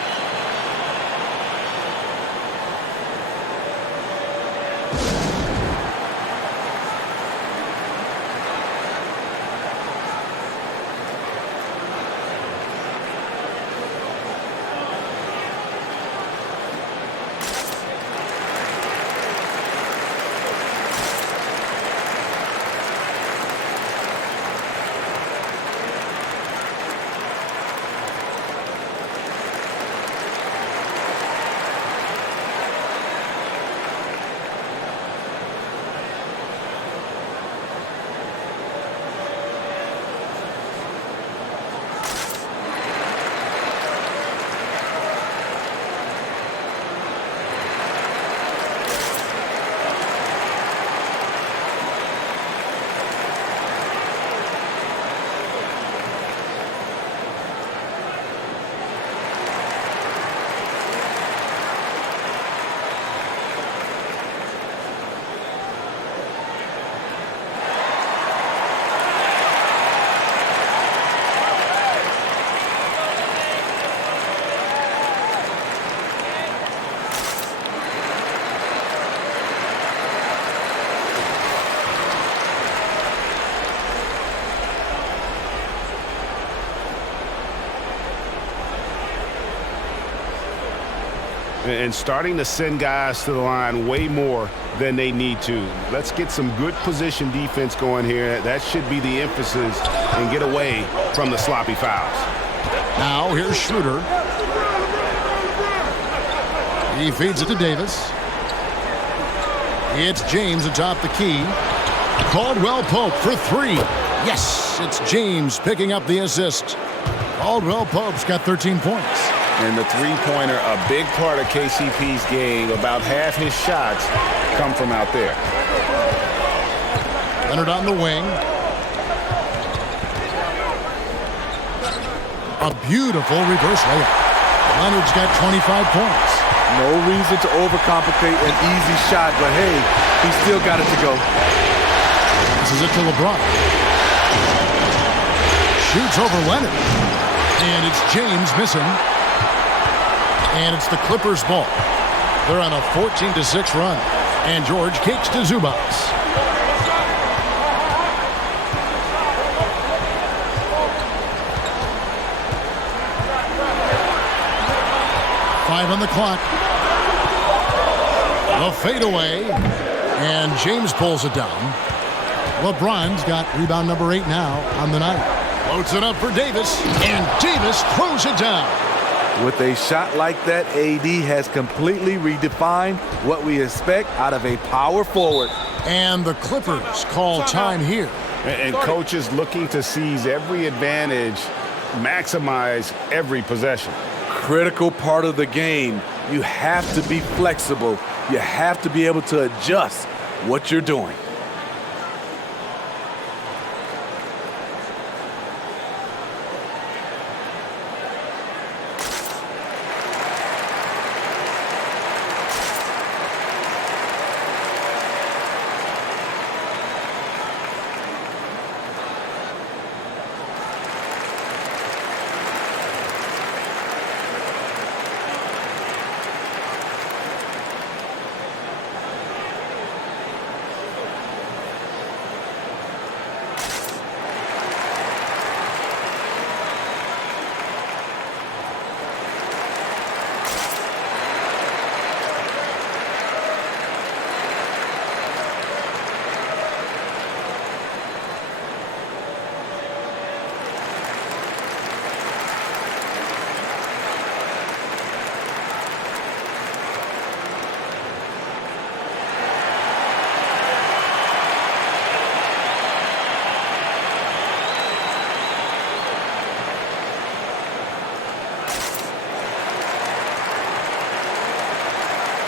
and starting to send guys to the line way more than they need to. Let's get some good position defense going here. That should be the emphasis, and get away from the sloppy fouls. Now here's Schroeder. He feeds it to Davis. It's James atop the key. Caldwell Pope for three. Yes, it's James picking up the assist. Caldwell Pope's got 13 points. And the three-pointer, a big part of KCP's game. About half his shots come from out there. Leonard on the wing. A beautiful reverse layup. Leonard's got 25 points. No reason to overcomplicate an easy shot, but hey, he still got it to go. This is it to LeBron. Shoots over Leonard. And it's James missing. And it's the Clippers' ball. They're on a 14-6 run. And George kicks to Zubac. Five on the clock. A fadeaway. And James pulls it down. LeBron's got rebound number 8 now on the night. Floats it up for Davis. And Davis throws it down. With a shot like that, AD has completely redefined what we expect out of a power forward. And the Clippers call time here. And coaches looking to seize every advantage, maximize every possession. Critical part of the game. You have to be flexible. You have to be able to adjust what you're doing.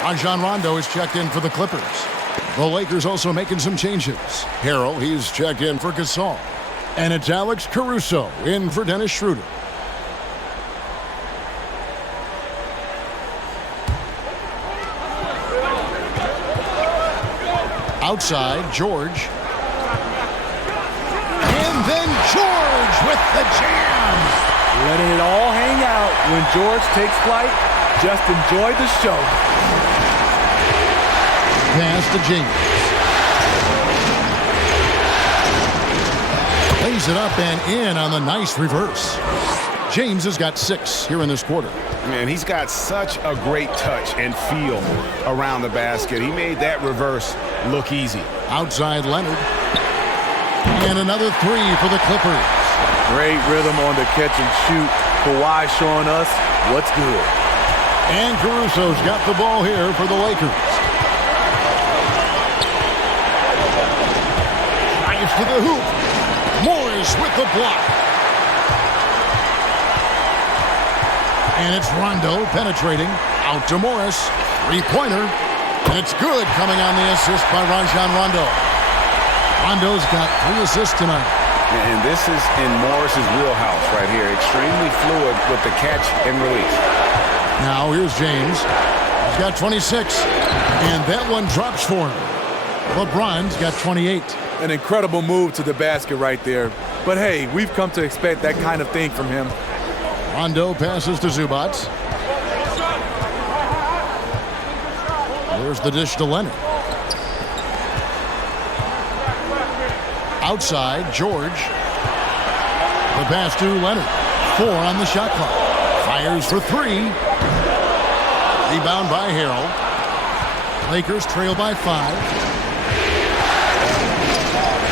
Rajon Rondo is checked in for the Clippers. The Lakers also making some changes. Harrell, he's checked in for Gasol. And it's Alex Caruso in for Dennis Schroeder. Outside, George. And then George with the jam. Letting it all hang out when George takes flight. Just enjoy the show. Pass to James. Lays it up and in on the nice reverse. James has got 6 here in this quarter. Man, he's got such a great touch and feel around the basket. He made that reverse look easy. Outside Leonard. And another 3 for the Clippers. Great rhythm on the catch and shoot. Kawhi showing us what's good. And Caruso's got the ball here for the Lakers. Drives to the hoop. Morris with the block. And it's Rondo penetrating. Out to Morris. 3-pointer. And it's good coming on the assist by Rajon Rondo. Rondo's got 3 assists tonight. And this is in Morris's wheelhouse right here. Extremely fluid with the catch and release. Now here's James. He's got 26. And that one drops for him. LeBron's got 28. An incredible move to the basket right there. But hey, we've come to expect that kind of thing from him. Rondo passes to Zubac. There's the dish to Leonard. Outside, George. The pass to Leonard. 4 on the shot clock. Fires for 3. Rebound by Harrell. Lakers trail by 5.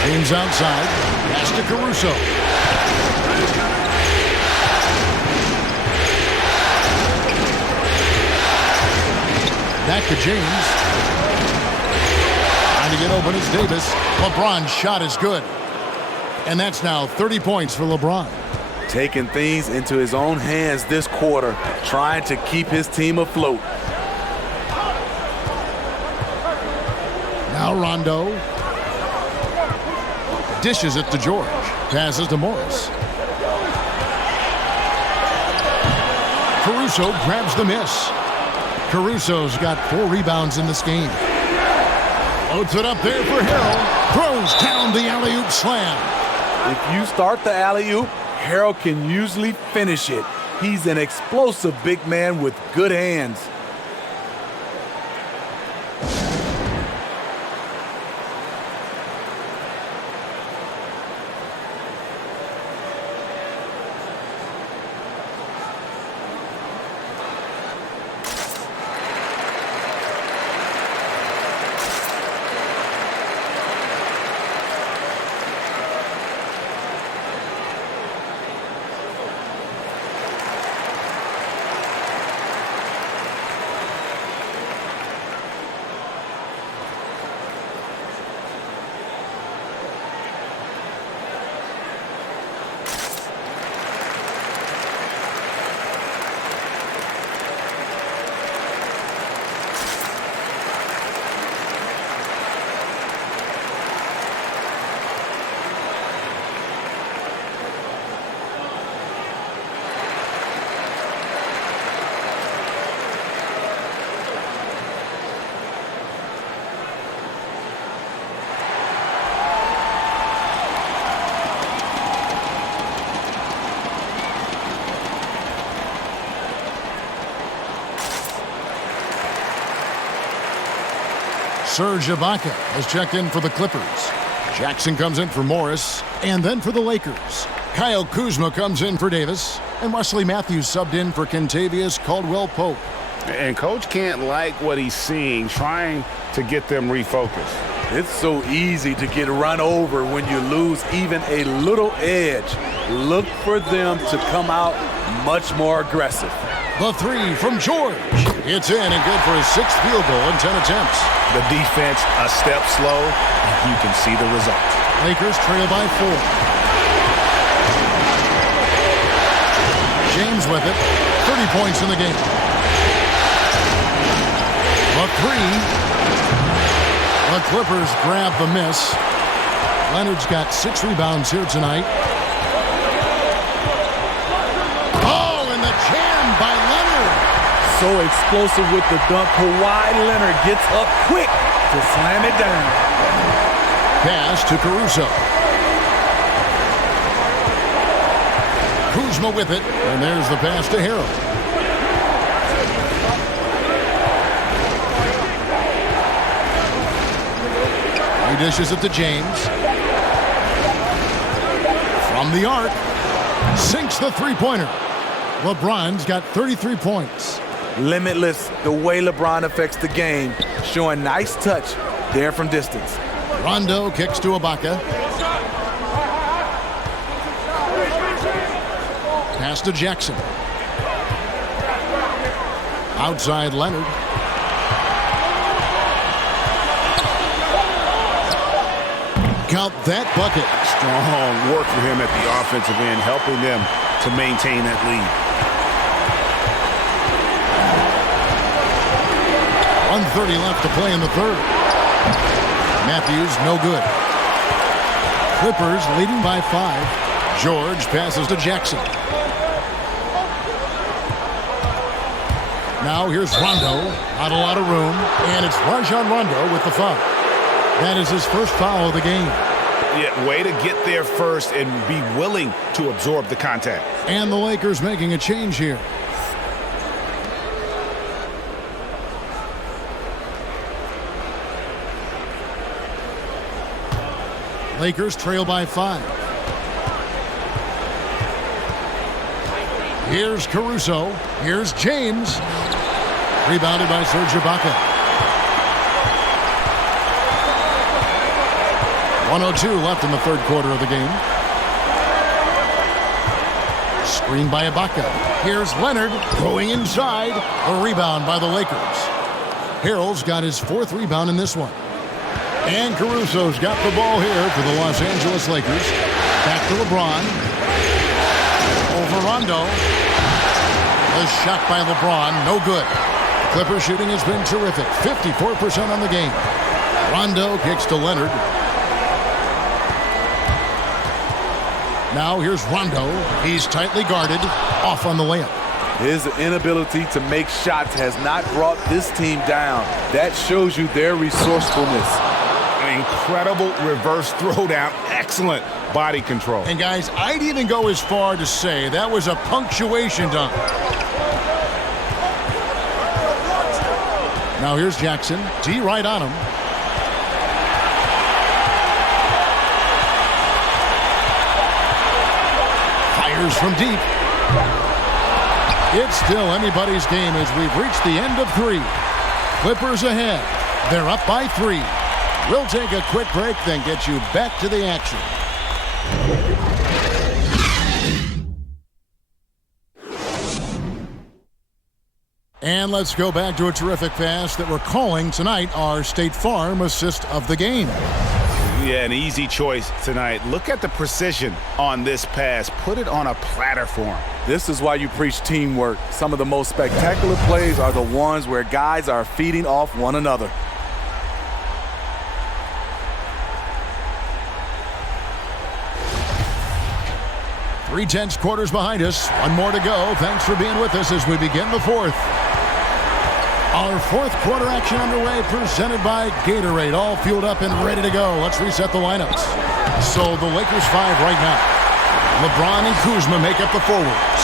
James outside. Pass to Caruso. Back to James. Trying to get open is Davis. LeBron's shot is good. And that's now 30 points for LeBron. Taking things into his own hands this quarter, trying to keep his team afloat. Now Rondo. Dishes it to George. Passes to Morris. Caruso grabs the miss. Caruso's got 4 rebounds in this game. Loads it up there for Harrell. Throws down the alley-oop slam. If you start the alley-oop, Harrell can usually finish it. He's an explosive big man with good hands. Serge Ibaka has checked in for the Clippers. Jackson comes in for Morris, and then for the Lakers. Kyle Kuzma comes in for Davis, and Wesley Matthews subbed in for Kentavious Caldwell-Pope. And Coach can't like what he's seeing, trying to get them refocused. It's so easy to get run over when you lose even a little edge. Look for them to come out much more aggressive. The 3 from George. It's in and good for his 6th field goal in 10 attempts. The defense a step slow, and you can see the result. Lakers trail by 4. James with it. 30 points in the game. The 3. The Clippers grab the miss. Leonard's got 6 rebounds here tonight. Oh, and the jam by Leonard. So explosive with the dunk. Kawhi Leonard gets up quick to slam it down. Pass to Caruso. Kuzma with it, and there's the pass to Harrell. He dishes it to James. From the arc, sinks the three-pointer. LeBron's got 33 points. Limitless the way LeBron affects the game, showing nice touch there from distance. Rondo kicks to Ibaka. Pass to Jackson. Outside Leonard. Count that bucket. Strong work for him at the offensive end, helping them to maintain that lead. 1:30 left to play in the third. Matthews, no good. Clippers leading by 5. George passes to Jackson. Now here's Rondo. Not a lot of room. And it's Rajon Rondo with the foul. That is his first foul of the game. Yeah, way to get there first and be willing to absorb the contact. And the Lakers making a change here. Lakers trail by 5. Here's Caruso. Here's James. Rebounded by Serge Ibaka. 1:02 left in the third quarter of the game. Screen by Ibaka. Here's Leonard going inside. A rebound by the Lakers. Harrell's got his fourth rebound in this one. And Caruso's got the ball here for the Los Angeles Lakers. Back to LeBron. Over Rondo. A shot by LeBron, no good. Clippers shooting has been terrific. 54% on the game. Rondo kicks to Leonard. Now here's Rondo. He's tightly guarded. Off on the layup. His inability to make shots has not brought this team down. That shows you their resourcefulness. An incredible reverse throwdown. Excellent body control. And guys, I'd even go as far to say that was a punctuation dunk. Now here's Jackson. D right on him. Fires from deep. It's still anybody's game as we've reached the end of 3. Clippers ahead. They're up by 3. We'll take a quick break, then get you back to the action. And let's go back to a terrific pass that we're calling tonight our State Farm assist of the game. Yeah, an easy choice tonight. Look at the precision on this pass. Put it on a platter for him. This is why you preach teamwork. Some of the most spectacular plays are the ones where guys are feeding off one another. Three tenths quarters behind us. One more to go. Thanks for being with us as we begin the fourth. Our fourth quarter action underway, presented by Gatorade. All fueled up and ready to go. Let's reset the lineups. So the Lakers 5 right now. LeBron and Kuzma make up the forwards.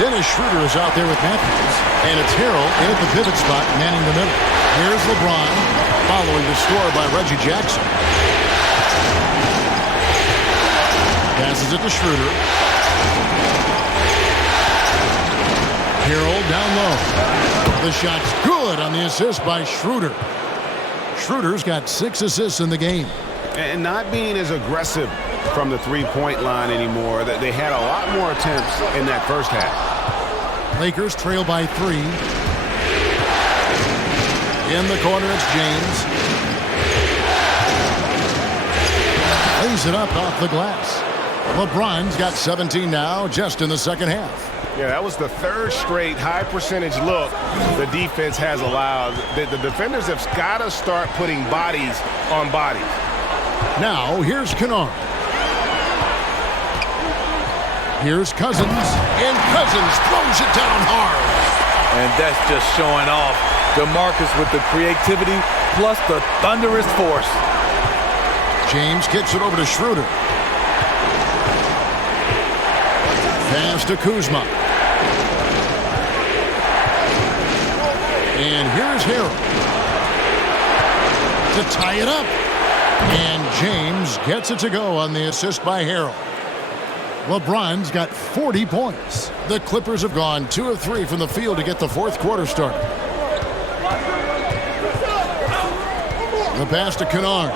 Dennis Schroeder is out there with Matthews. And it's Harrell in at the pivot spot, manning the middle. Here's LeBron, following the score by Reggie Jackson. Passes it to Schroeder. Harrell down low. The shot's good on the assist by Schroeder. Schroeder's got 6 assists in the game. And not being as aggressive from the three-point line anymore. They had a lot more attempts in that first half. Lakers trail by 3. In the corner, it's James. Lays it up off the glass. LeBron's got 17 now, just in the second half. Yeah, that was the third straight high percentage look the defense has allowed. The defenders have got to start putting bodies on bodies. Now, here's Kennard. Here's Cousins. And Cousins throws it down hard. And that's just showing off. DeMarcus with the creativity plus the thunderous force. James kicks it over to Schroeder. Pass to Kuzma. And here's Harrell to tie it up. And James gets it to go on the assist by Harrell. LeBron's got 40 points. The Clippers have gone 2 of 3 from the field to get the fourth quarter started. The pass to Kennard.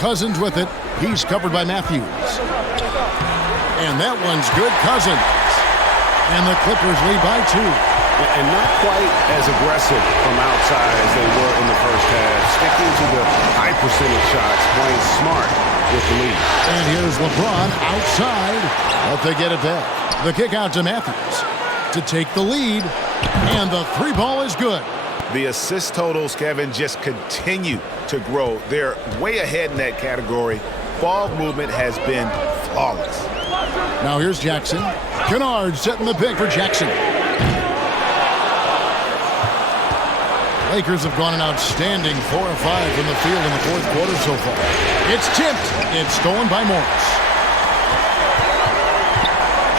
Cousins with it. He's covered by Matthews. And that one's good. Cousins. And the Clippers lead by 2. And not quite as aggressive from outside as they were in the first half. Sticking to the high percentage shots, playing smart with the lead. And here's LeBron outside, but they get it back. The kick out to Matthews to take the lead, and the 3 ball is good. The assist totals, Kevin, just continue to grow. They're way ahead in that category. Ball movement has been flawless. Now here's Jackson. Kennard setting the pick for Jackson. Lakers have gone an outstanding 4 of 5 from the field in the fourth quarter so far. It's tipped. It's stolen by Morris.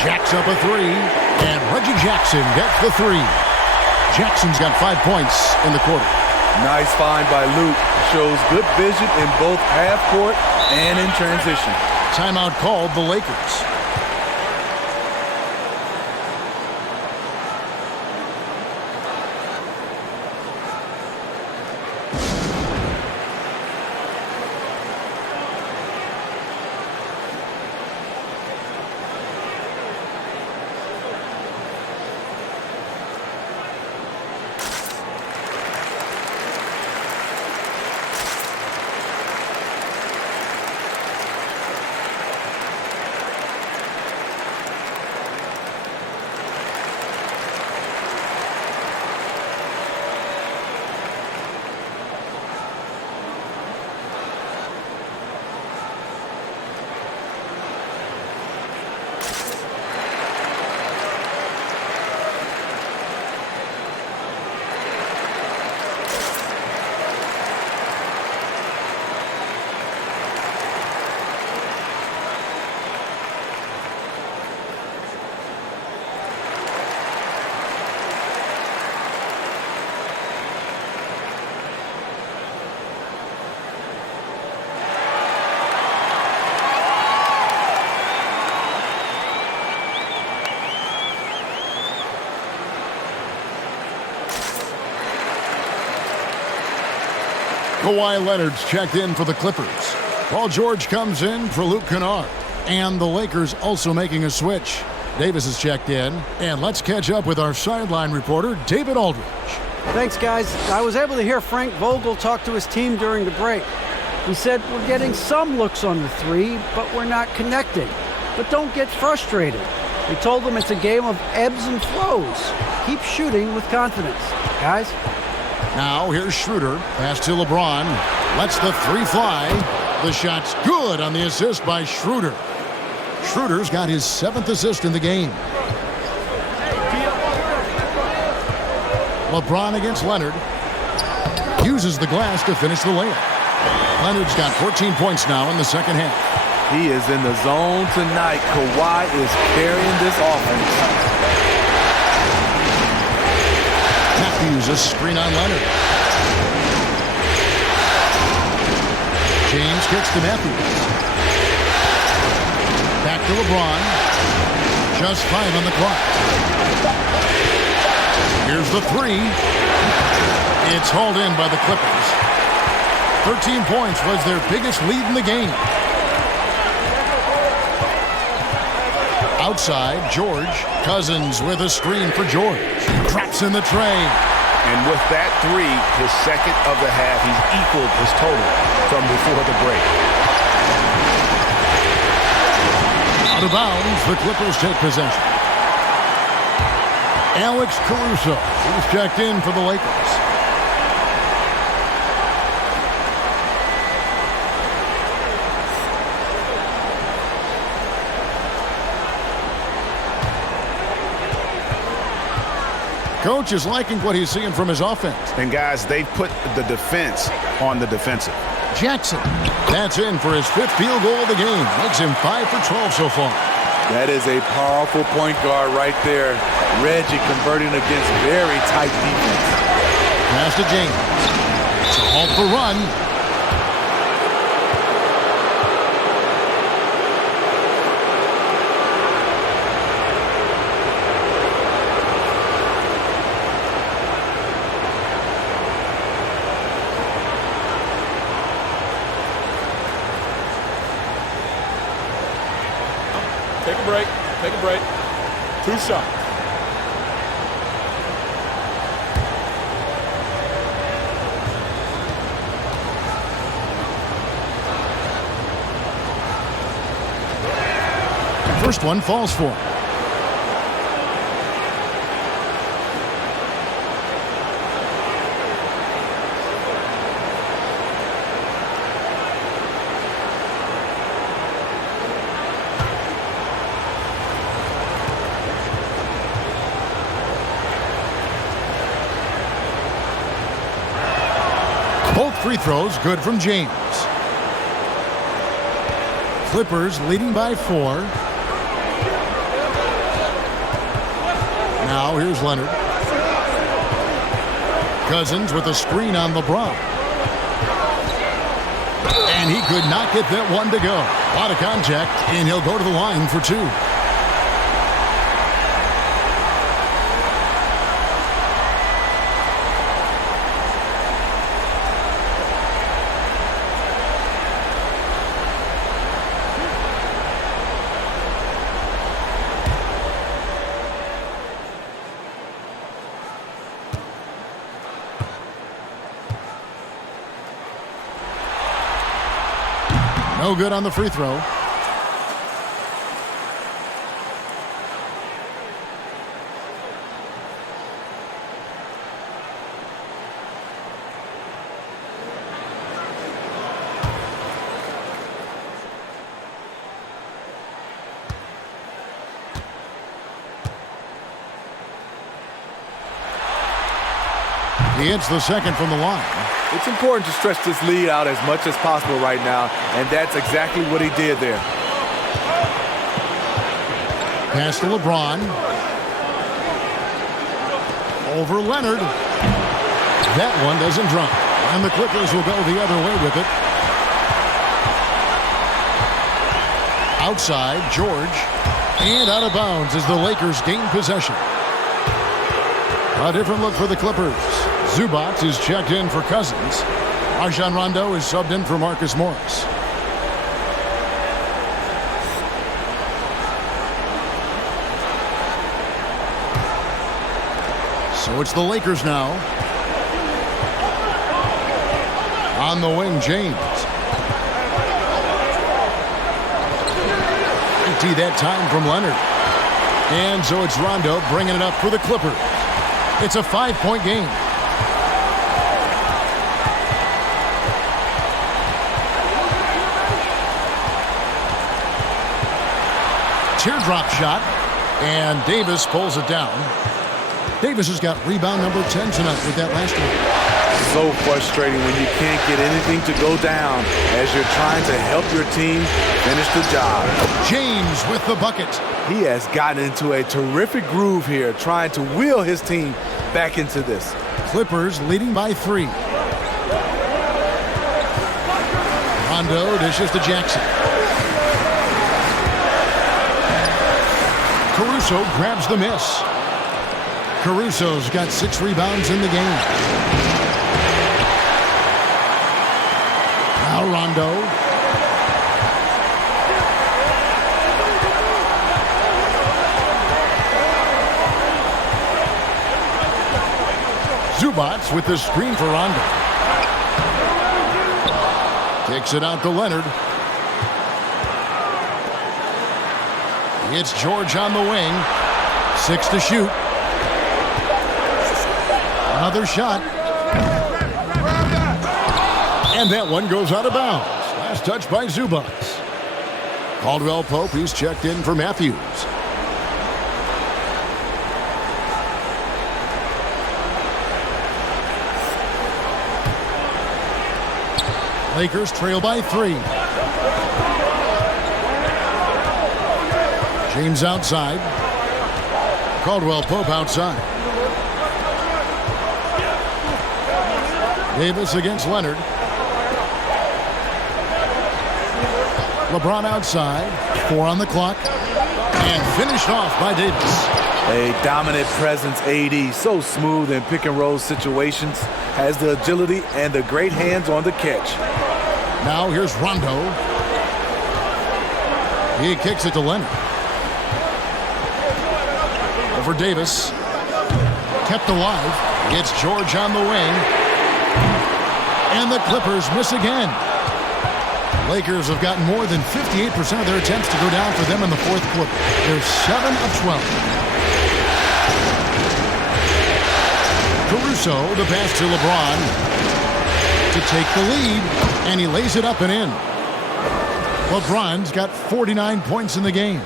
Jacks up a 3, and Reggie Jackson gets the 3. Jackson's got 5 points in the quarter. Nice find by Luke. Shows good vision in both half court and in transition. Timeout called the Lakers. Kawhi Leonard's checked in for the Clippers. Paul George comes in for Luke Kennard. And the Lakers also making a switch. Davis is checked in. And let's catch up with our sideline reporter, David Aldridge. Thanks, guys. I was able to hear Frank Vogel talk to his team during the break. He said, we're getting some looks on the three, but we're not connecting. But don't get frustrated. He told them it's a game of ebbs and flows. Keep shooting with confidence, guys. Now here's Schroeder. Pass to LeBron. Lets the three fly. The shot's good on the assist by Schroeder. Schroeder's got his 7th assist in the game. LeBron against Leonard. Uses the glass to finish the layup. Leonard's got 14 points now in the second half. He is in the zone tonight. Kawhi is carrying this offense. Matthews a screen on Leonard. James kicks to Matthews. Back to LeBron. Just 5 on the clock. Here's the three. It's hauled in by the Clippers. 13 points was their biggest lead in the game. Outside, George. Cousins with a screen for George. Drops in the tray. And with that three, his second of the half, he's equaled his total from before the break. Out of bounds, the Clippers take possession. Alex Caruso is checked in for the Lakers. Coach is liking what he's seeing from his offense. And guys, they've put the defense on the defensive. Jackson. That's in for his 5th field goal of the game. Makes him 5 for 12 so far. That is a powerful point guard right there. Reggie converting against very tight defense. Pass to James. To halt the run. Take a break. Take a break. 2 shots. First one falls for him. Both free throws good from James. Clippers leading by 4. Now here's Leonard. Cousins with a screen on LeBron. And he could not get that one to go. A lot of contact, and he'll go to the line for 2. No good on the free throw. He hits the second from the line. It's important to stretch this lead out as much as possible right now, and that's exactly what he did there. Pass to LeBron. Over Leonard. That one doesn't drop, and the Clippers will go the other way with it. Outside, George. And out of bounds as the Lakers gain possession. A different look for the Clippers. Zubac is checked in for Cousins. Rajon Rondo is subbed in for Marcus Morris. So it's the Lakers now. On the wing, James. Empty that time from Leonard. And so it's Rondo bringing it up for the Clippers. It's a 5-point game. Teardrop shot, and Davis pulls it down. Davis has got rebound number 10 tonight with that last one. So frustrating when you can't get anything to go down as you're trying to help your team finish the job. James with the bucket. He has gotten into a terrific groove here, trying to wheel his team back into this. Clippers leading by 3. Rondo dishes to Jackson. Caruso grabs the miss. Caruso's got 6 rebounds in the game. Now Rondo. Zubats with the screen for Rondo. Kicks it out to Leonard. It's George on the wing. 6 to shoot. Another shot. And that one goes out of bounds. Last touch by Zubats. Caldwell Pope, he's checked in for Matthews. Lakers trail by 3. James outside. Caldwell Pope outside. Davis against Leonard. LeBron outside. 4 on the clock. And finished off by Davis. A dominant presence, AD. So smooth in pick-and-roll situations. Has the agility and the great hands on the catch. Now here's Rondo. He kicks it to Leonard. Over Davis. Kept alive. It's George on the wing. And the Clippers miss again. Lakers have gotten more than 58% of their attempts to go down for them in the fourth quarter. They're 7 of 12. Caruso, the pass to LeBron to take the lead, and he lays it up and in. LeBron's got 49 points in the game.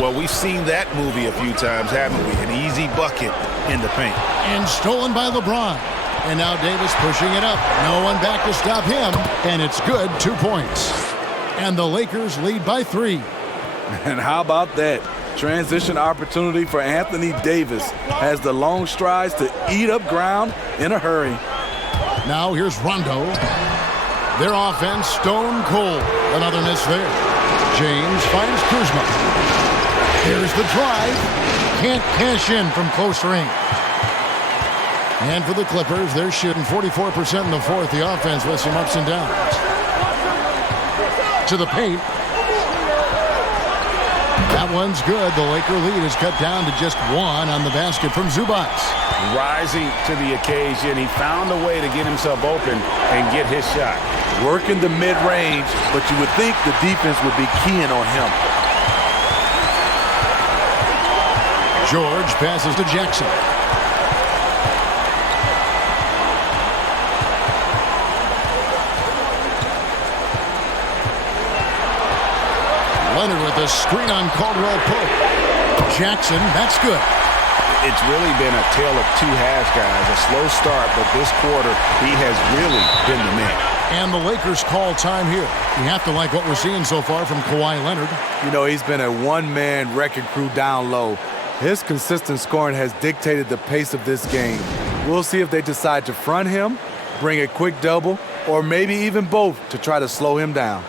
Well, we've seen that movie a few times, haven't we? An easy bucket in the paint. And stolen by LeBron. And now Davis pushing it up. No one back to stop him, and it's good. 2 points. And the Lakers lead by 3. And how about that? Transition opportunity for Anthony Davis. Has the long strides to eat up ground in a hurry. Now here's Rondo. Their offense stone cold. Another miss there. James finds Kuzma. Here's the drive. Can't cash in from close range. And for the Clippers, they're shooting 44% in the fourth. The offense with some ups and downs. To the paint. That one's good. The Laker lead is cut down to just 1 on the basket from Zubats. Rising to the occasion, he found a way to get himself open and get his shot. Working the mid-range, but you would think the defense would be keying on him. George passes to Jackson. Leonard with a screen on Caldwell Pope. Jackson, that's good. It's really been a tale of 2 halves, guys. A slow start, but this quarter, he has really been the man. And the Lakers call time here. You have to like what we're seeing so far from Kawhi Leonard. You know, he's been a one-man wrecking crew down low. His consistent scoring has dictated the pace of this game. We'll see if they decide to front him, bring a quick double, or maybe even both to try to slow him down.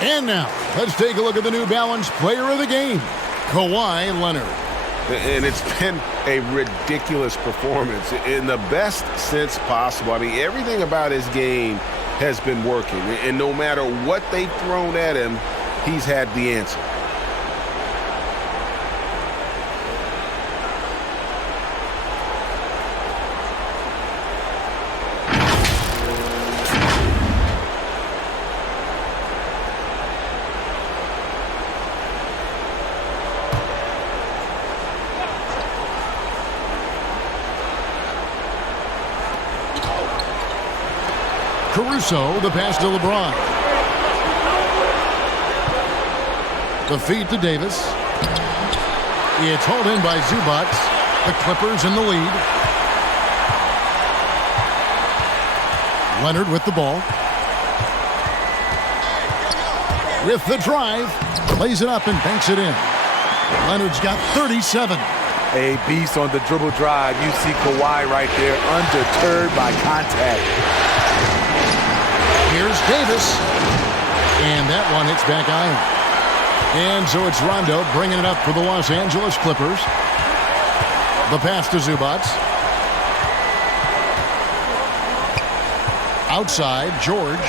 And now, let's take a look at the New Balance player of the game, Kawhi Leonard. And it's been a ridiculous performance in the best sense possible. I mean, everything about his game has been working. And no matter what they've thrown at him, he's had the answer. Caruso, the pass to LeBron. The feed to Davis. It's hauled in by Zubac. The Clippers in the lead. Leonard with the ball. With the drive. Lays it up and banks it in. Leonard's got 37. A beast on the dribble drive. You see Kawhi right there, undeterred by contact. Here's Davis. And that one hits back iron. And so it's Rondo bringing it up for the Los Angeles Clippers. The pass to Zubac. Outside, George.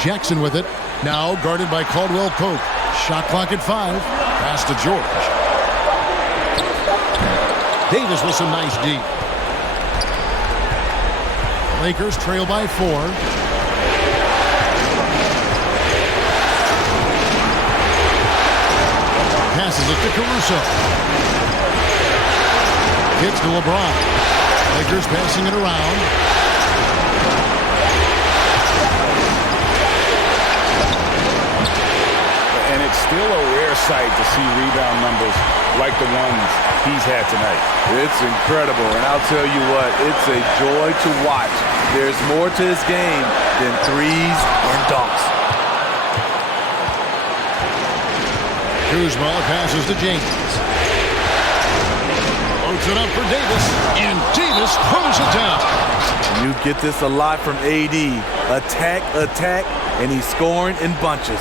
Jackson with it. Now guarded by Caldwell Pope. Shot clock at 5. Pass to George. Davis with some nice D. Lakers trail by 4. Passes it to Caruso. Gets to LeBron. Lakers passing it around. And it's still a rare sight to see rebound numbers like the ones he's had tonight. It's incredible, and I'll tell you what, it's a joy to watch. There's more to this game than threes and dunks. Kuzma passes to James. Loads it up for Davis, and Davis throws it down. You get this a lot from AD. Attack, attack, and he's scoring in bunches.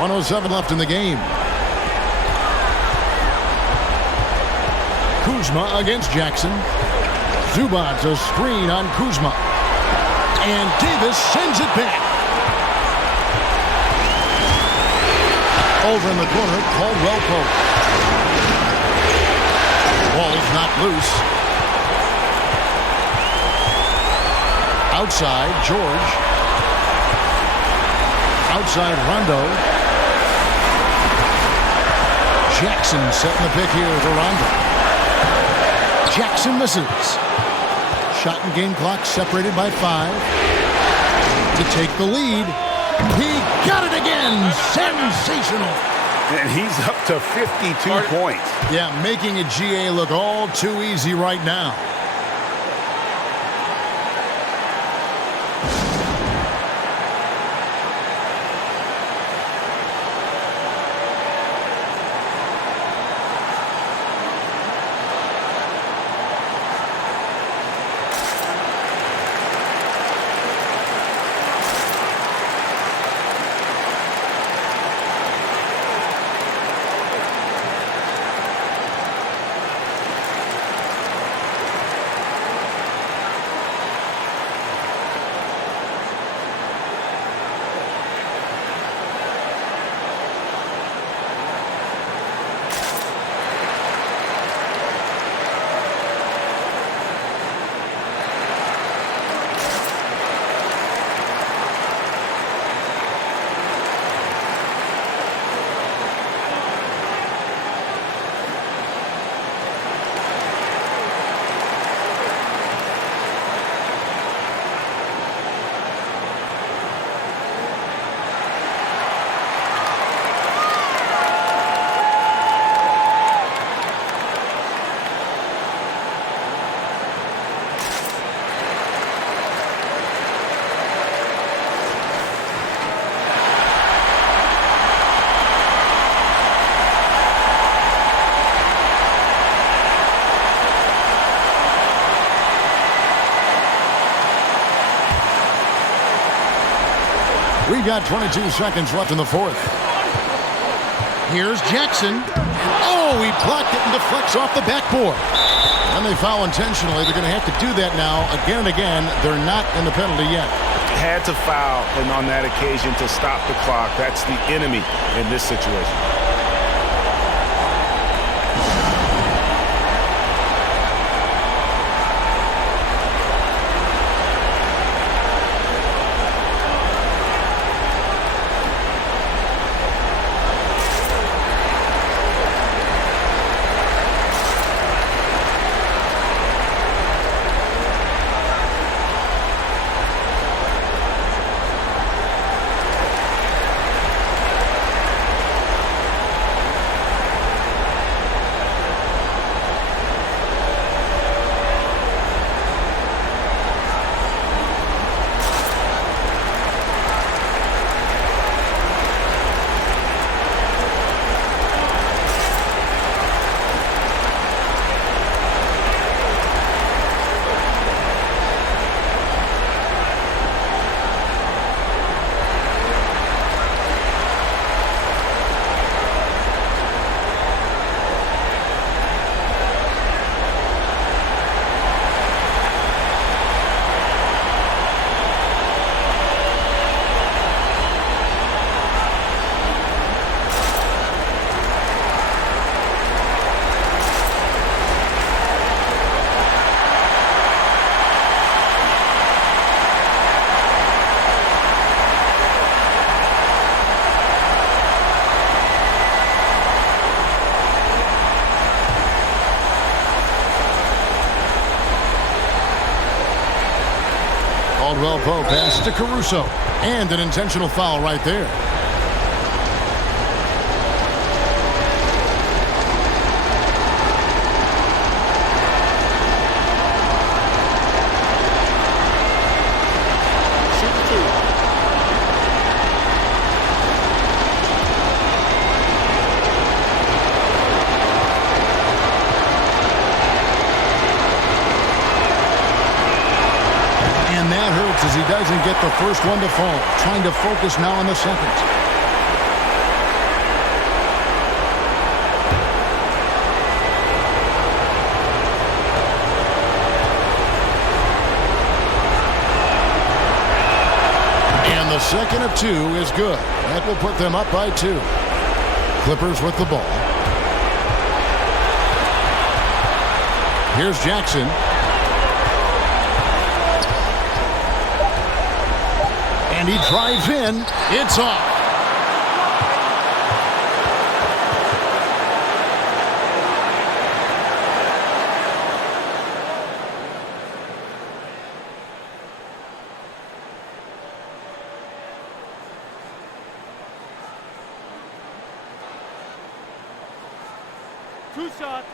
.107 left in the game. Kuzma against Jackson. Zubac a screen on Kuzma. And Davis sends it back. Over in the corner, Caldwell Pope. Ball's not loose. Outside, George. Outside, Rondo. Jackson setting the pick here for Rondo. Jackson misses. Shot and game clock separated by 5. To take the lead. He got it again. Sensational. And he's up to 52 points. Yeah, making a GA look all too easy right now. We've got 22 seconds left in the fourth. Here's Jackson. Oh, he blocked it and deflects off the backboard. And they foul intentionally. They're going to have to do that now again and again. They're not in the penalty yet. Had to foul, and on that occasion to stop the clock. That's the enemy in this situation. Caldwell Pope passes to Caruso. And an intentional foul right there. As he doesn't get the first one to fall. Trying to focus now on the second. And the second of two is good. That will put them up by 2. Clippers with the ball. Here's Jackson. And he drives in. It's off. 2 shots.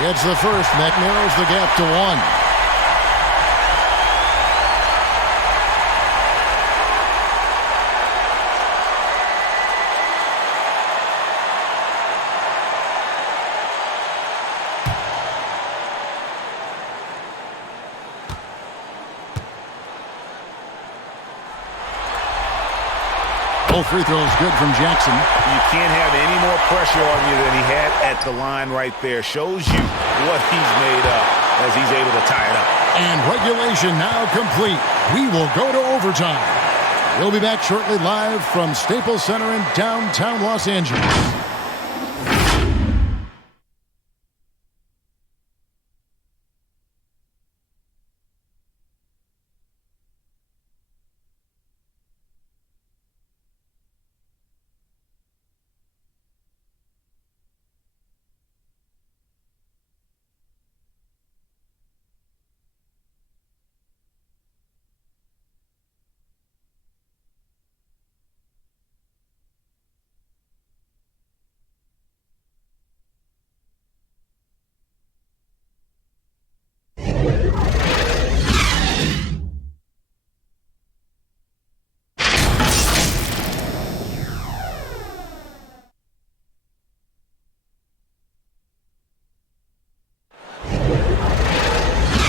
Gets the first. That narrows the gap to 1. Both free throws good from Jackson. You can't have any more pressure on you than he had at the line right there. Shows you what he's made up as he's able to tie it up. And regulation now complete. We will go to overtime. We'll be back shortly live from Staples Center in downtown Los Angeles.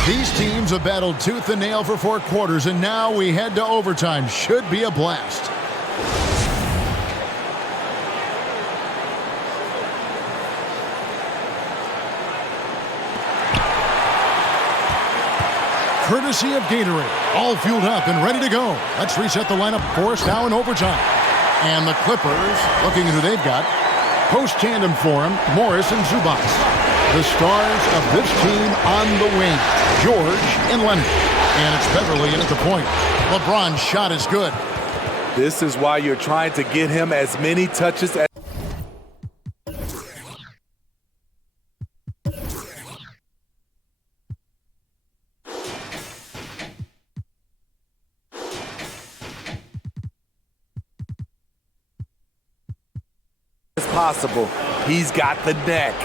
These teams have battled tooth and nail for 4 quarters, and now we head to overtime. Should be a blast. Courtesy of Gatorade, all fueled up and ready to go. Let's reset the lineup for us now in overtime. And the Clippers, looking at who they've got. Post tandem for him, Morris and Zubac. The stars of this team on the wing, George and Leonard. And it's Beverly in at the point. LeBron's shot is good. This is why you're trying to get him as many touches as possible. He's got the neck.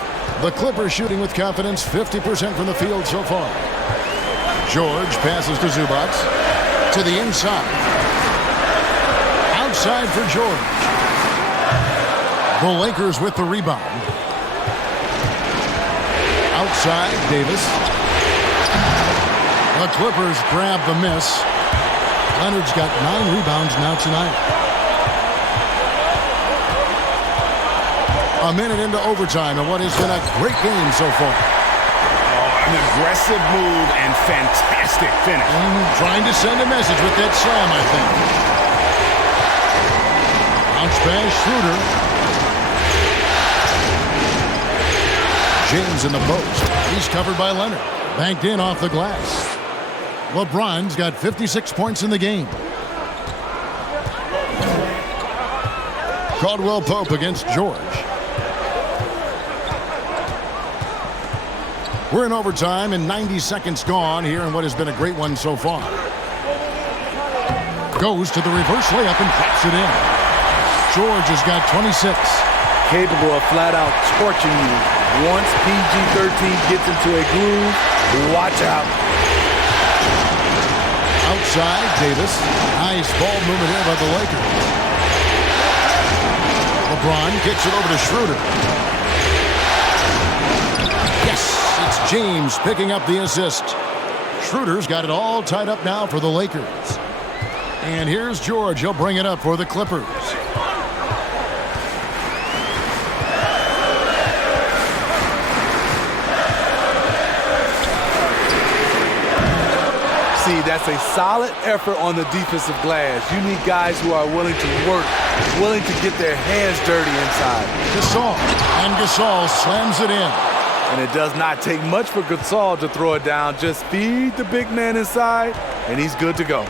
The Clippers shooting with confidence, 50% from the field so far. George passes to Zubac. To the inside. Outside for George. The Lakers with the rebound. Outside, Davis. The Clippers grab the miss. Leonard's got 9 rebounds now tonight. A minute into overtime and what has been a great game so far. An aggressive move and fantastic finish. Trying to send a message with that slam, I think. Bounce pass, Schroeder. James in the post. He's covered by Leonard. Banked in off the glass. LeBron's got 56 points in the game. Caldwell Pope against George. We're in overtime and 90 seconds gone here in what has been a great one so far. Goes to the reverse layup and drops it in. George has got 26. Capable of flat out torching you. Once PG-13 gets into a groove, watch out. Outside, Davis. Nice ball movement here by the Lakers. LeBron gets it over to Schroeder. Yes! It's James picking up the assist. Schroeder's got it all tied up now for the Lakers. And here's George. He'll bring it up for the Clippers. See, that's a solid effort on the defensive glass. You need guys who are willing to work, willing to get their hands dirty inside. Gasol. And Gasol slams it in. And it does not take much for Gasol to throw it down. Just feed the big man inside, and he's good to go.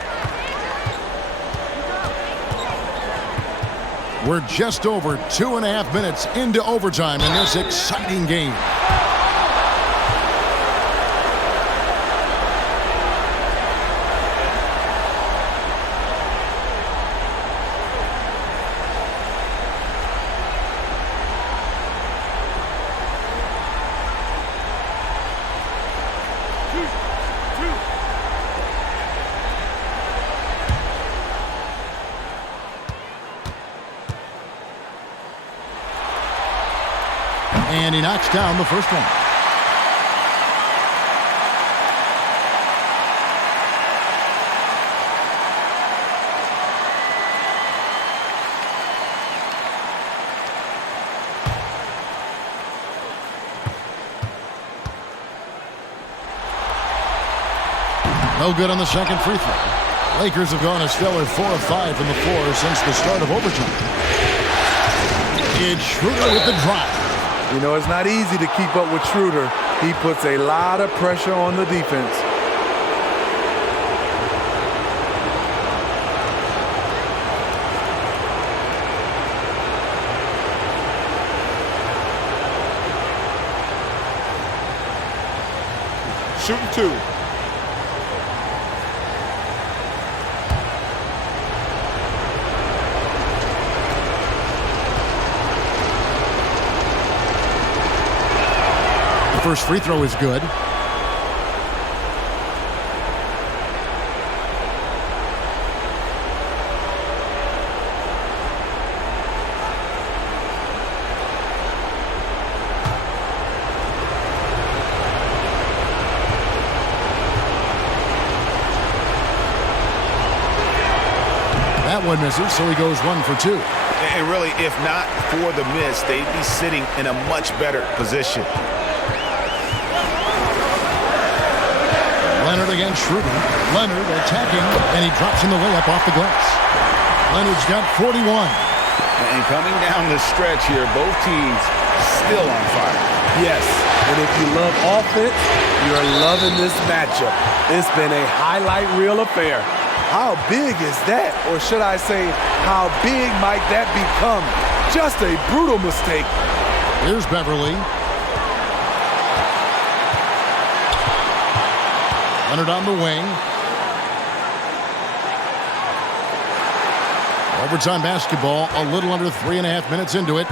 We're just over 2.5 minutes into overtime in this exciting game. And he knocks down the first one. No good on the second free throw. Lakers have gone a stellar 4 of 5 from the floor since the start of overtime. It's Schroeder with the drive. You know, it's not easy to keep up with Schroeder. He puts a lot of pressure on the defense. Shooting two. First free throw is good. That one misses, so he goes 1 for 2. And really, if not for the miss, they'd be sitting in a much better position. Leonard against Schroeder. Leonard attacking, and he drops in the layup off the glass. Leonard's got 41. And coming down the stretch here, both teams still on fire. Yes, and if you love offense, you're loving this matchup. It's been a highlight reel affair. How big is that? Or should I say, how big might that become? Just a brutal mistake. Here's Beverly. Leonard on the wing. Overtime basketball, a little under 3.5 minutes into it.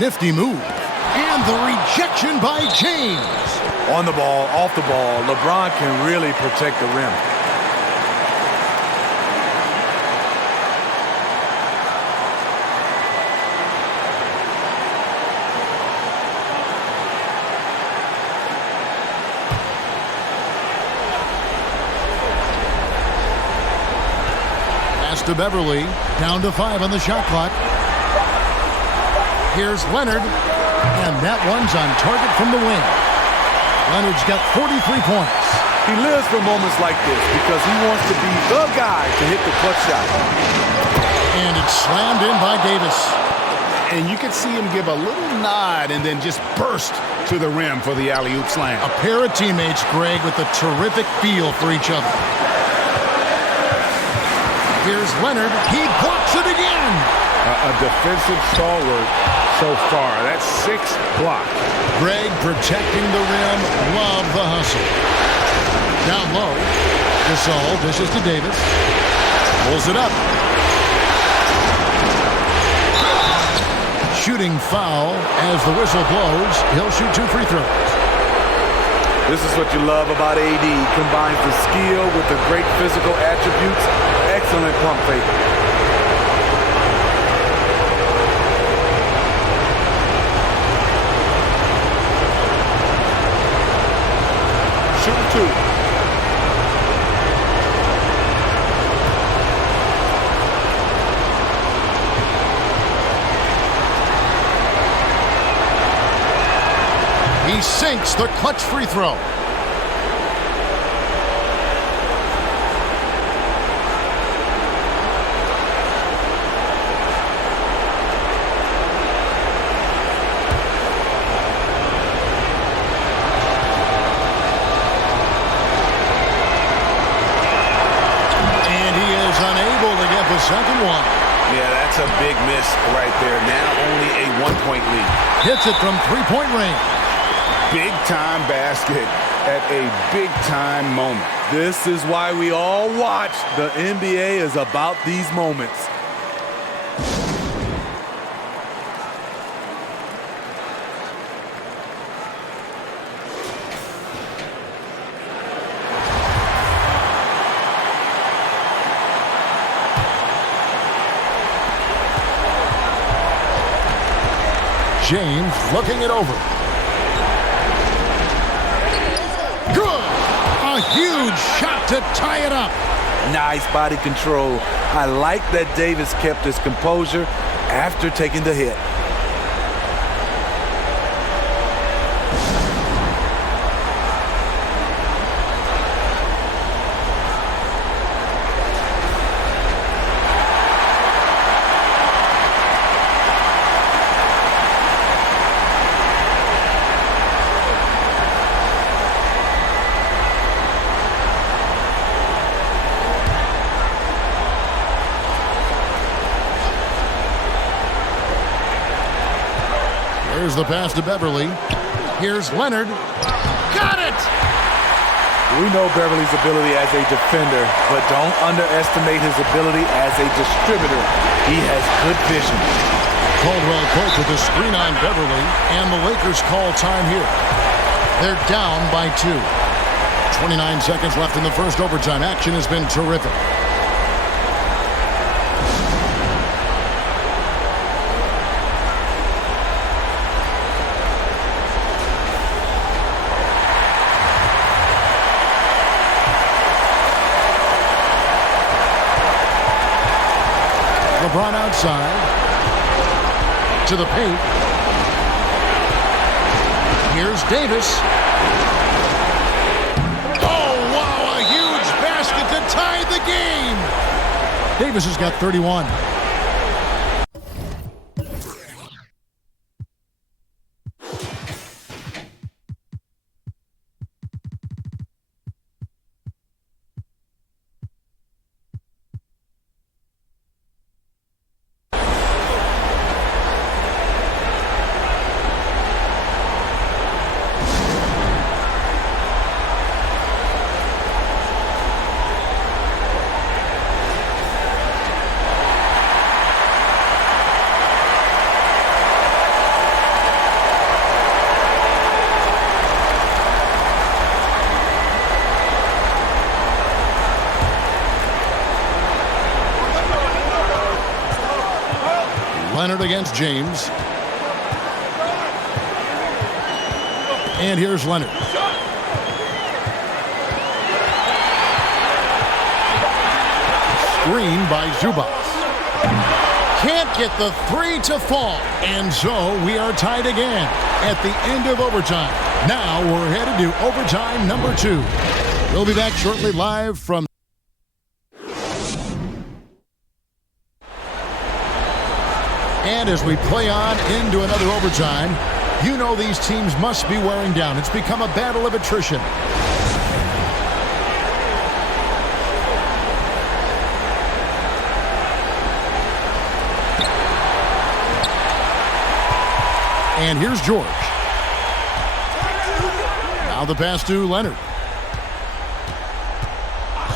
Nifty move. And the rejection by James. On the ball, off the ball, LeBron can really protect the rim. To Beverly, down to 5 on the shot clock. Here's Leonard, and that one's on target from the wing. Leonard's got 43 points. He lives for moments like this because he wants to be the guy to hit the clutch shot. And it's slammed in by Davis. And you can see him give a little nod and then just burst to the rim for the alley-oop slam. A pair of teammates, Greg, with a terrific feel for each other. Here's Leonard. He blocks it again. A defensive stalwart so far. That's 6 blocks. Greg protecting the rim. Love the hustle. Down low. Gasol dishes to Davis. Pulls it up. Shooting foul as the whistle blows. He'll shoot 2 free throws. This is what you love about AD. Combines the skill with the great physical attributes. Excellent pump fake. Shooting 2. He sinks the clutch free throw. Second one. Yeah, that's a big miss right there. Now only a 1-point lead. Hits it from 3-point range. Big-time basket at a big-time moment. This is why we all watch. The NBA is about these moments. James looking it over. Good! A huge shot to tie it up. Nice body control. I like that Davis kept his composure after taking the hit. Here's the pass to Beverly. Here's Leonard. Got it! We know Beverly's ability as a defender, but don't underestimate his ability as a distributor. He has good vision. Caldwell Pope with the screen on Beverly, and the Lakers call time here. They're down by 2. 29 seconds left in the first overtime. Action has been terrific. LeBron outside to the paint. Here's Davis. Oh, wow, a huge basket to tie the game. Davis has got 31. Leonard against James. And here's Leonard. Screen by Zubac. Can't get the three to fall. And so we are tied again at the end of overtime. Now we're headed to overtime number 2. We'll be back shortly live from And as we play on into another overtime, you know these teams must be wearing down. It's become a battle of attrition. And here's George. Now the pass to Leonard.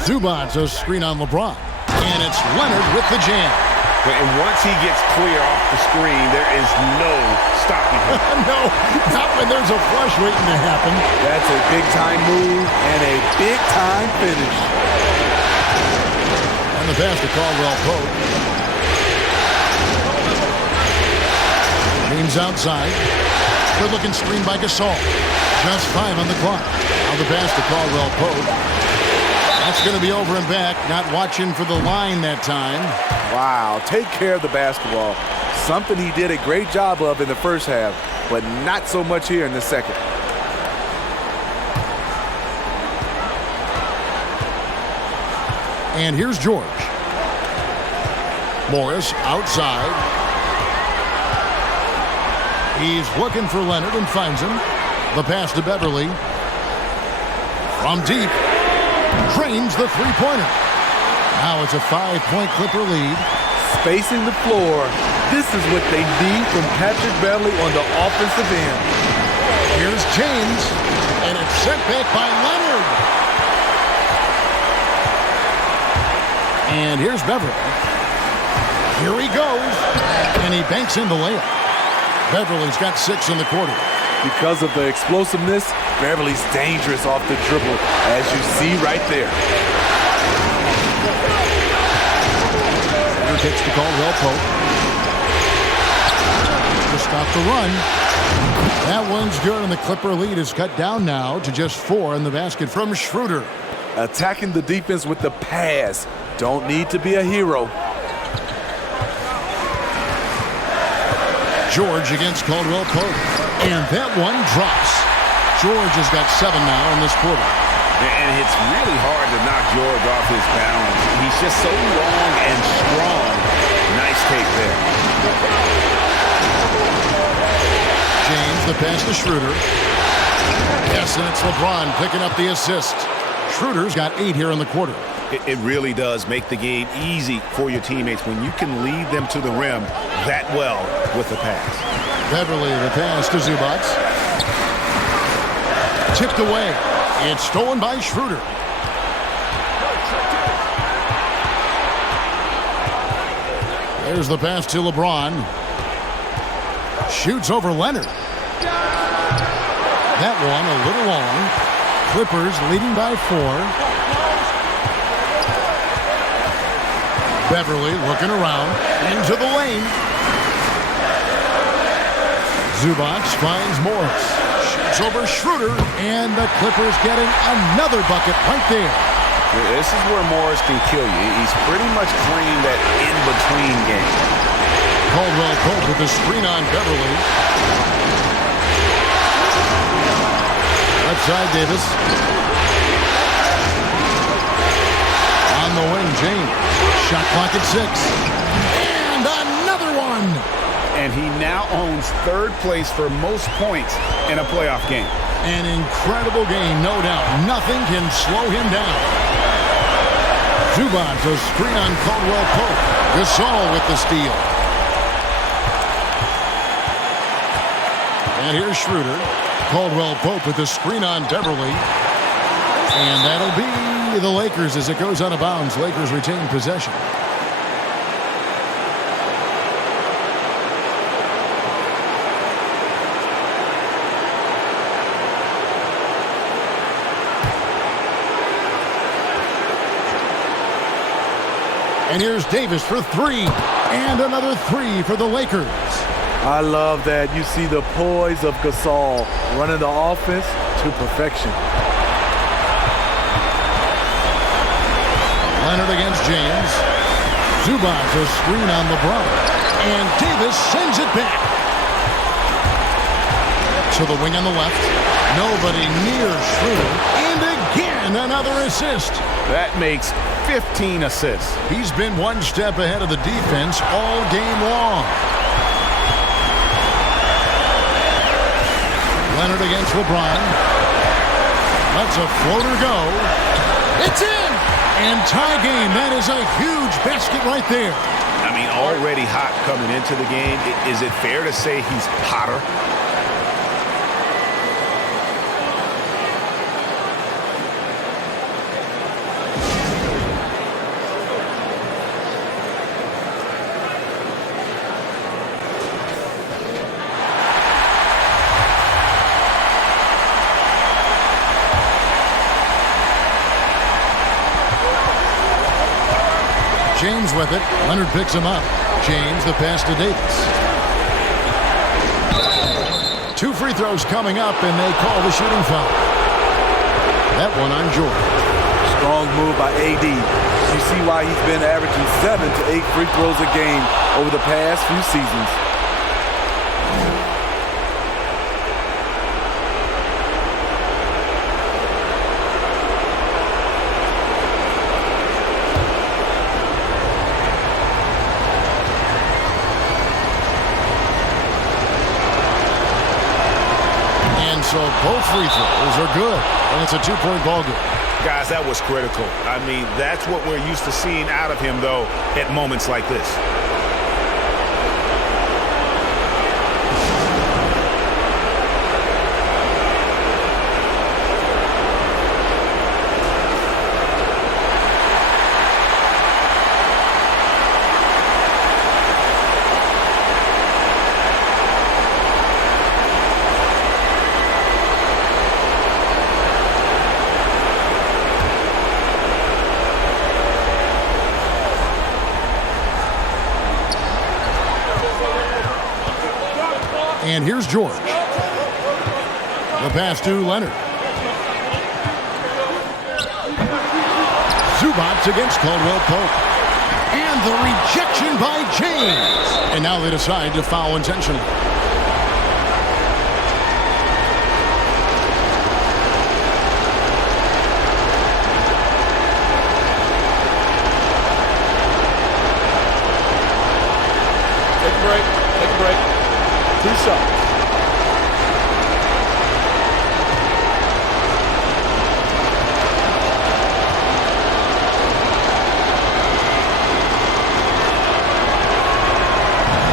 Zubac's a screen on LeBron. And it's Leonard with the jam. And once he gets clear off the screen, there is no stopping him. No, not when there's a flush waiting to happen. That's a big-time move and a big-time finish. And the pass to Caldwell Pope. James outside. Good-looking screen by Gasol. Just 5 on the clock. Now the pass to Caldwell Pope. That's going to be over and back. Not watching for the line that time. Wow, take care of the basketball. Something he did a great job of in the first half, but not so much here in the second. And here's George. Morris outside. He's looking for Leonard and finds him. The pass to Beverly. From deep. Drains the three-pointer. Now it's a 5-point Clipper lead. Spacing the floor. This is what they need from Patrick Beverly on the offensive end. Here's James, and it's sent back by Leonard. And here's Beverly. Here he goes, and he banks in the layup. Beverly's got 6 in the quarter. Because of the explosiveness, Beverly's dangerous off the dribble, as you see right there. Kicks to Caldwell Pope. to stop the run. That one's good, and the Clipper lead is cut down now to just 4 in the basket from Schroeder. Attacking the defense with the pass. Don't need to be a hero. George against Caldwell Pope. And that one drops. George has got 7 now in this quarter. And it's really hard to knock George off his balance. He's just so long and strong. Nice take there. James, the pass to Schroeder. Yes, and it's LeBron picking up the assist. Schroeder's got 8 here in the quarter. It really does make the game easy for your teammates when you can lead them to the rim that well with the pass. Beverly, the pass to Zubac. Tipped away. It's stolen by Schroeder. There's the pass to LeBron. Shoots over Leonard. That one a little long. Clippers leading by 4. Beverly looking around into the lane. Zubac finds Morris. Shoots over Schroeder, and the Clippers getting another bucket right there. This is where Morris can kill you. He's pretty much claimed that in-between game. Caldwell Pope with the screen on Beverly. Left side, Davis. On the wing, James. Shot clock at 6. And another one. And he now owns 3rd place for most points in a playoff game. An incredible game, no doubt. Nothing can slow him down. Zubac, a screen on Caldwell Pope. Gasol with the steal. And here's Schroeder. Caldwell Pope with the screen on Beverly. And that'll be the Lakers as it goes out of bounds. Lakers retain possession. And here's Davis for 3. And another 3 for the Lakers. I love that. You see the poise of Gasol running the offense to perfection. Leonard against James. Zubac, a screen on LeBron. And Davis sends it back. To the wing on the left. Nobody near Schroeder. And again, another assist. That makes 15 assists. He's been one step ahead of the defense all game long. Leonard against LeBron. Lets a floater go. It's in! And tie game. That is a huge basket right there. I mean, already hot coming into the game. Is it fair to say he's hotter? James with it. Leonard picks him up. James, the pass to Davis. 2 free throws coming up, and they call the shooting foul. That one on George. Strong move by AD. You see why he's been averaging 7 to 8 free throws a game over the past few seasons. So both free throws are good, and it's a 2-point ball game. Guys, that was critical. I mean, that's what we're used to seeing out of him, though, at moments like this. And here's George. The pass to Leonard. Zubats against Caldwell Pope. And the rejection by James. And now they decide to foul intentionally. Take a break. 2 shots.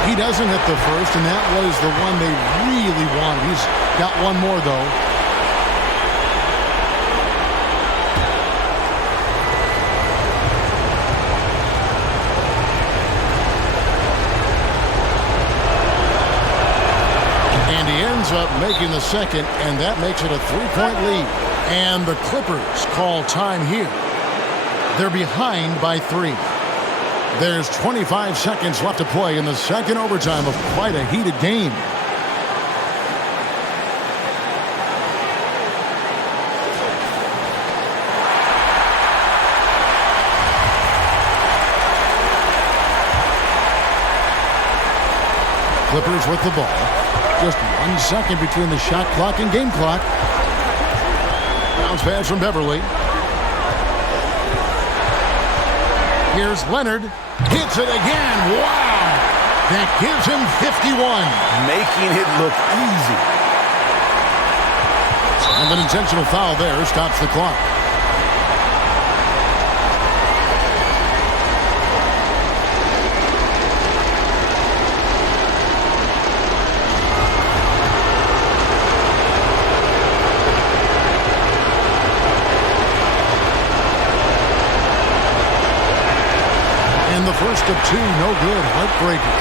He doesn't hit the first, and that was the one they really wanted. He's got one more, though. And he ends up making the second, and that makes it a 3-point lead. And the Clippers call time here. They're behind by 3. There's 25 seconds left to play in the second overtime of quite a heated game. Clippers with the ball. Just 1 second between the shot clock and game clock. Bounce pass from Beverly. Here's Leonard. Hits it again. Wow. That gives him 51. Making it look easy. And an intentional foul there stops the clock. The first of 2, no good. Heartbreaker.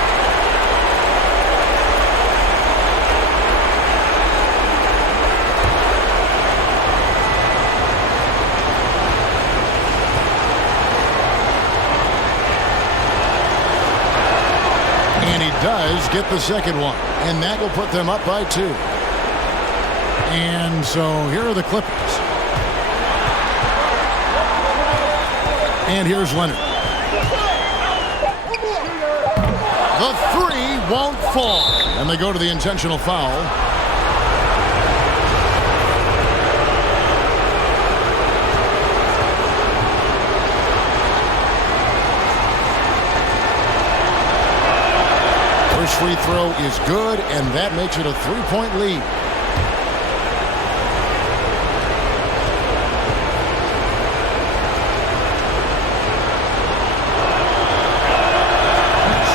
And he does get the second one. And that will put them up by 2. And so here are the Clippers. And here's Leonard. The 3 won't fall. And they go to the intentional foul. First free throw is good, and that makes it a 3-point lead.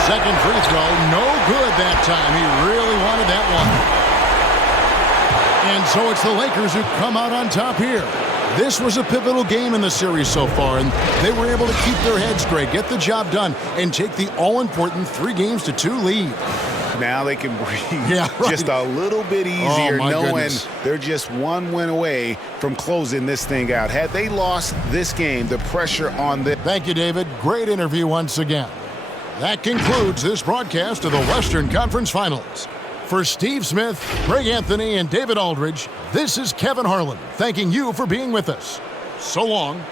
Second free throw, no good that time. He really wanted that one. And so it's the Lakers who come out on top here. This was a pivotal game in the series so far, and they were able to keep their heads straight, get the job done, and take the all-important 3-2 lead. Now they can breathe right. Just a little bit easier, knowing goodness. They're just 1 win away from closing this thing out. Had they lost this game, the pressure on them. Thank you, David. Great interview once again. That concludes this broadcast of the Western Conference Finals. For Steve Smith, Greg Anthony, and David Aldridge, this is Kevin Harlan thanking you for being with us. So long.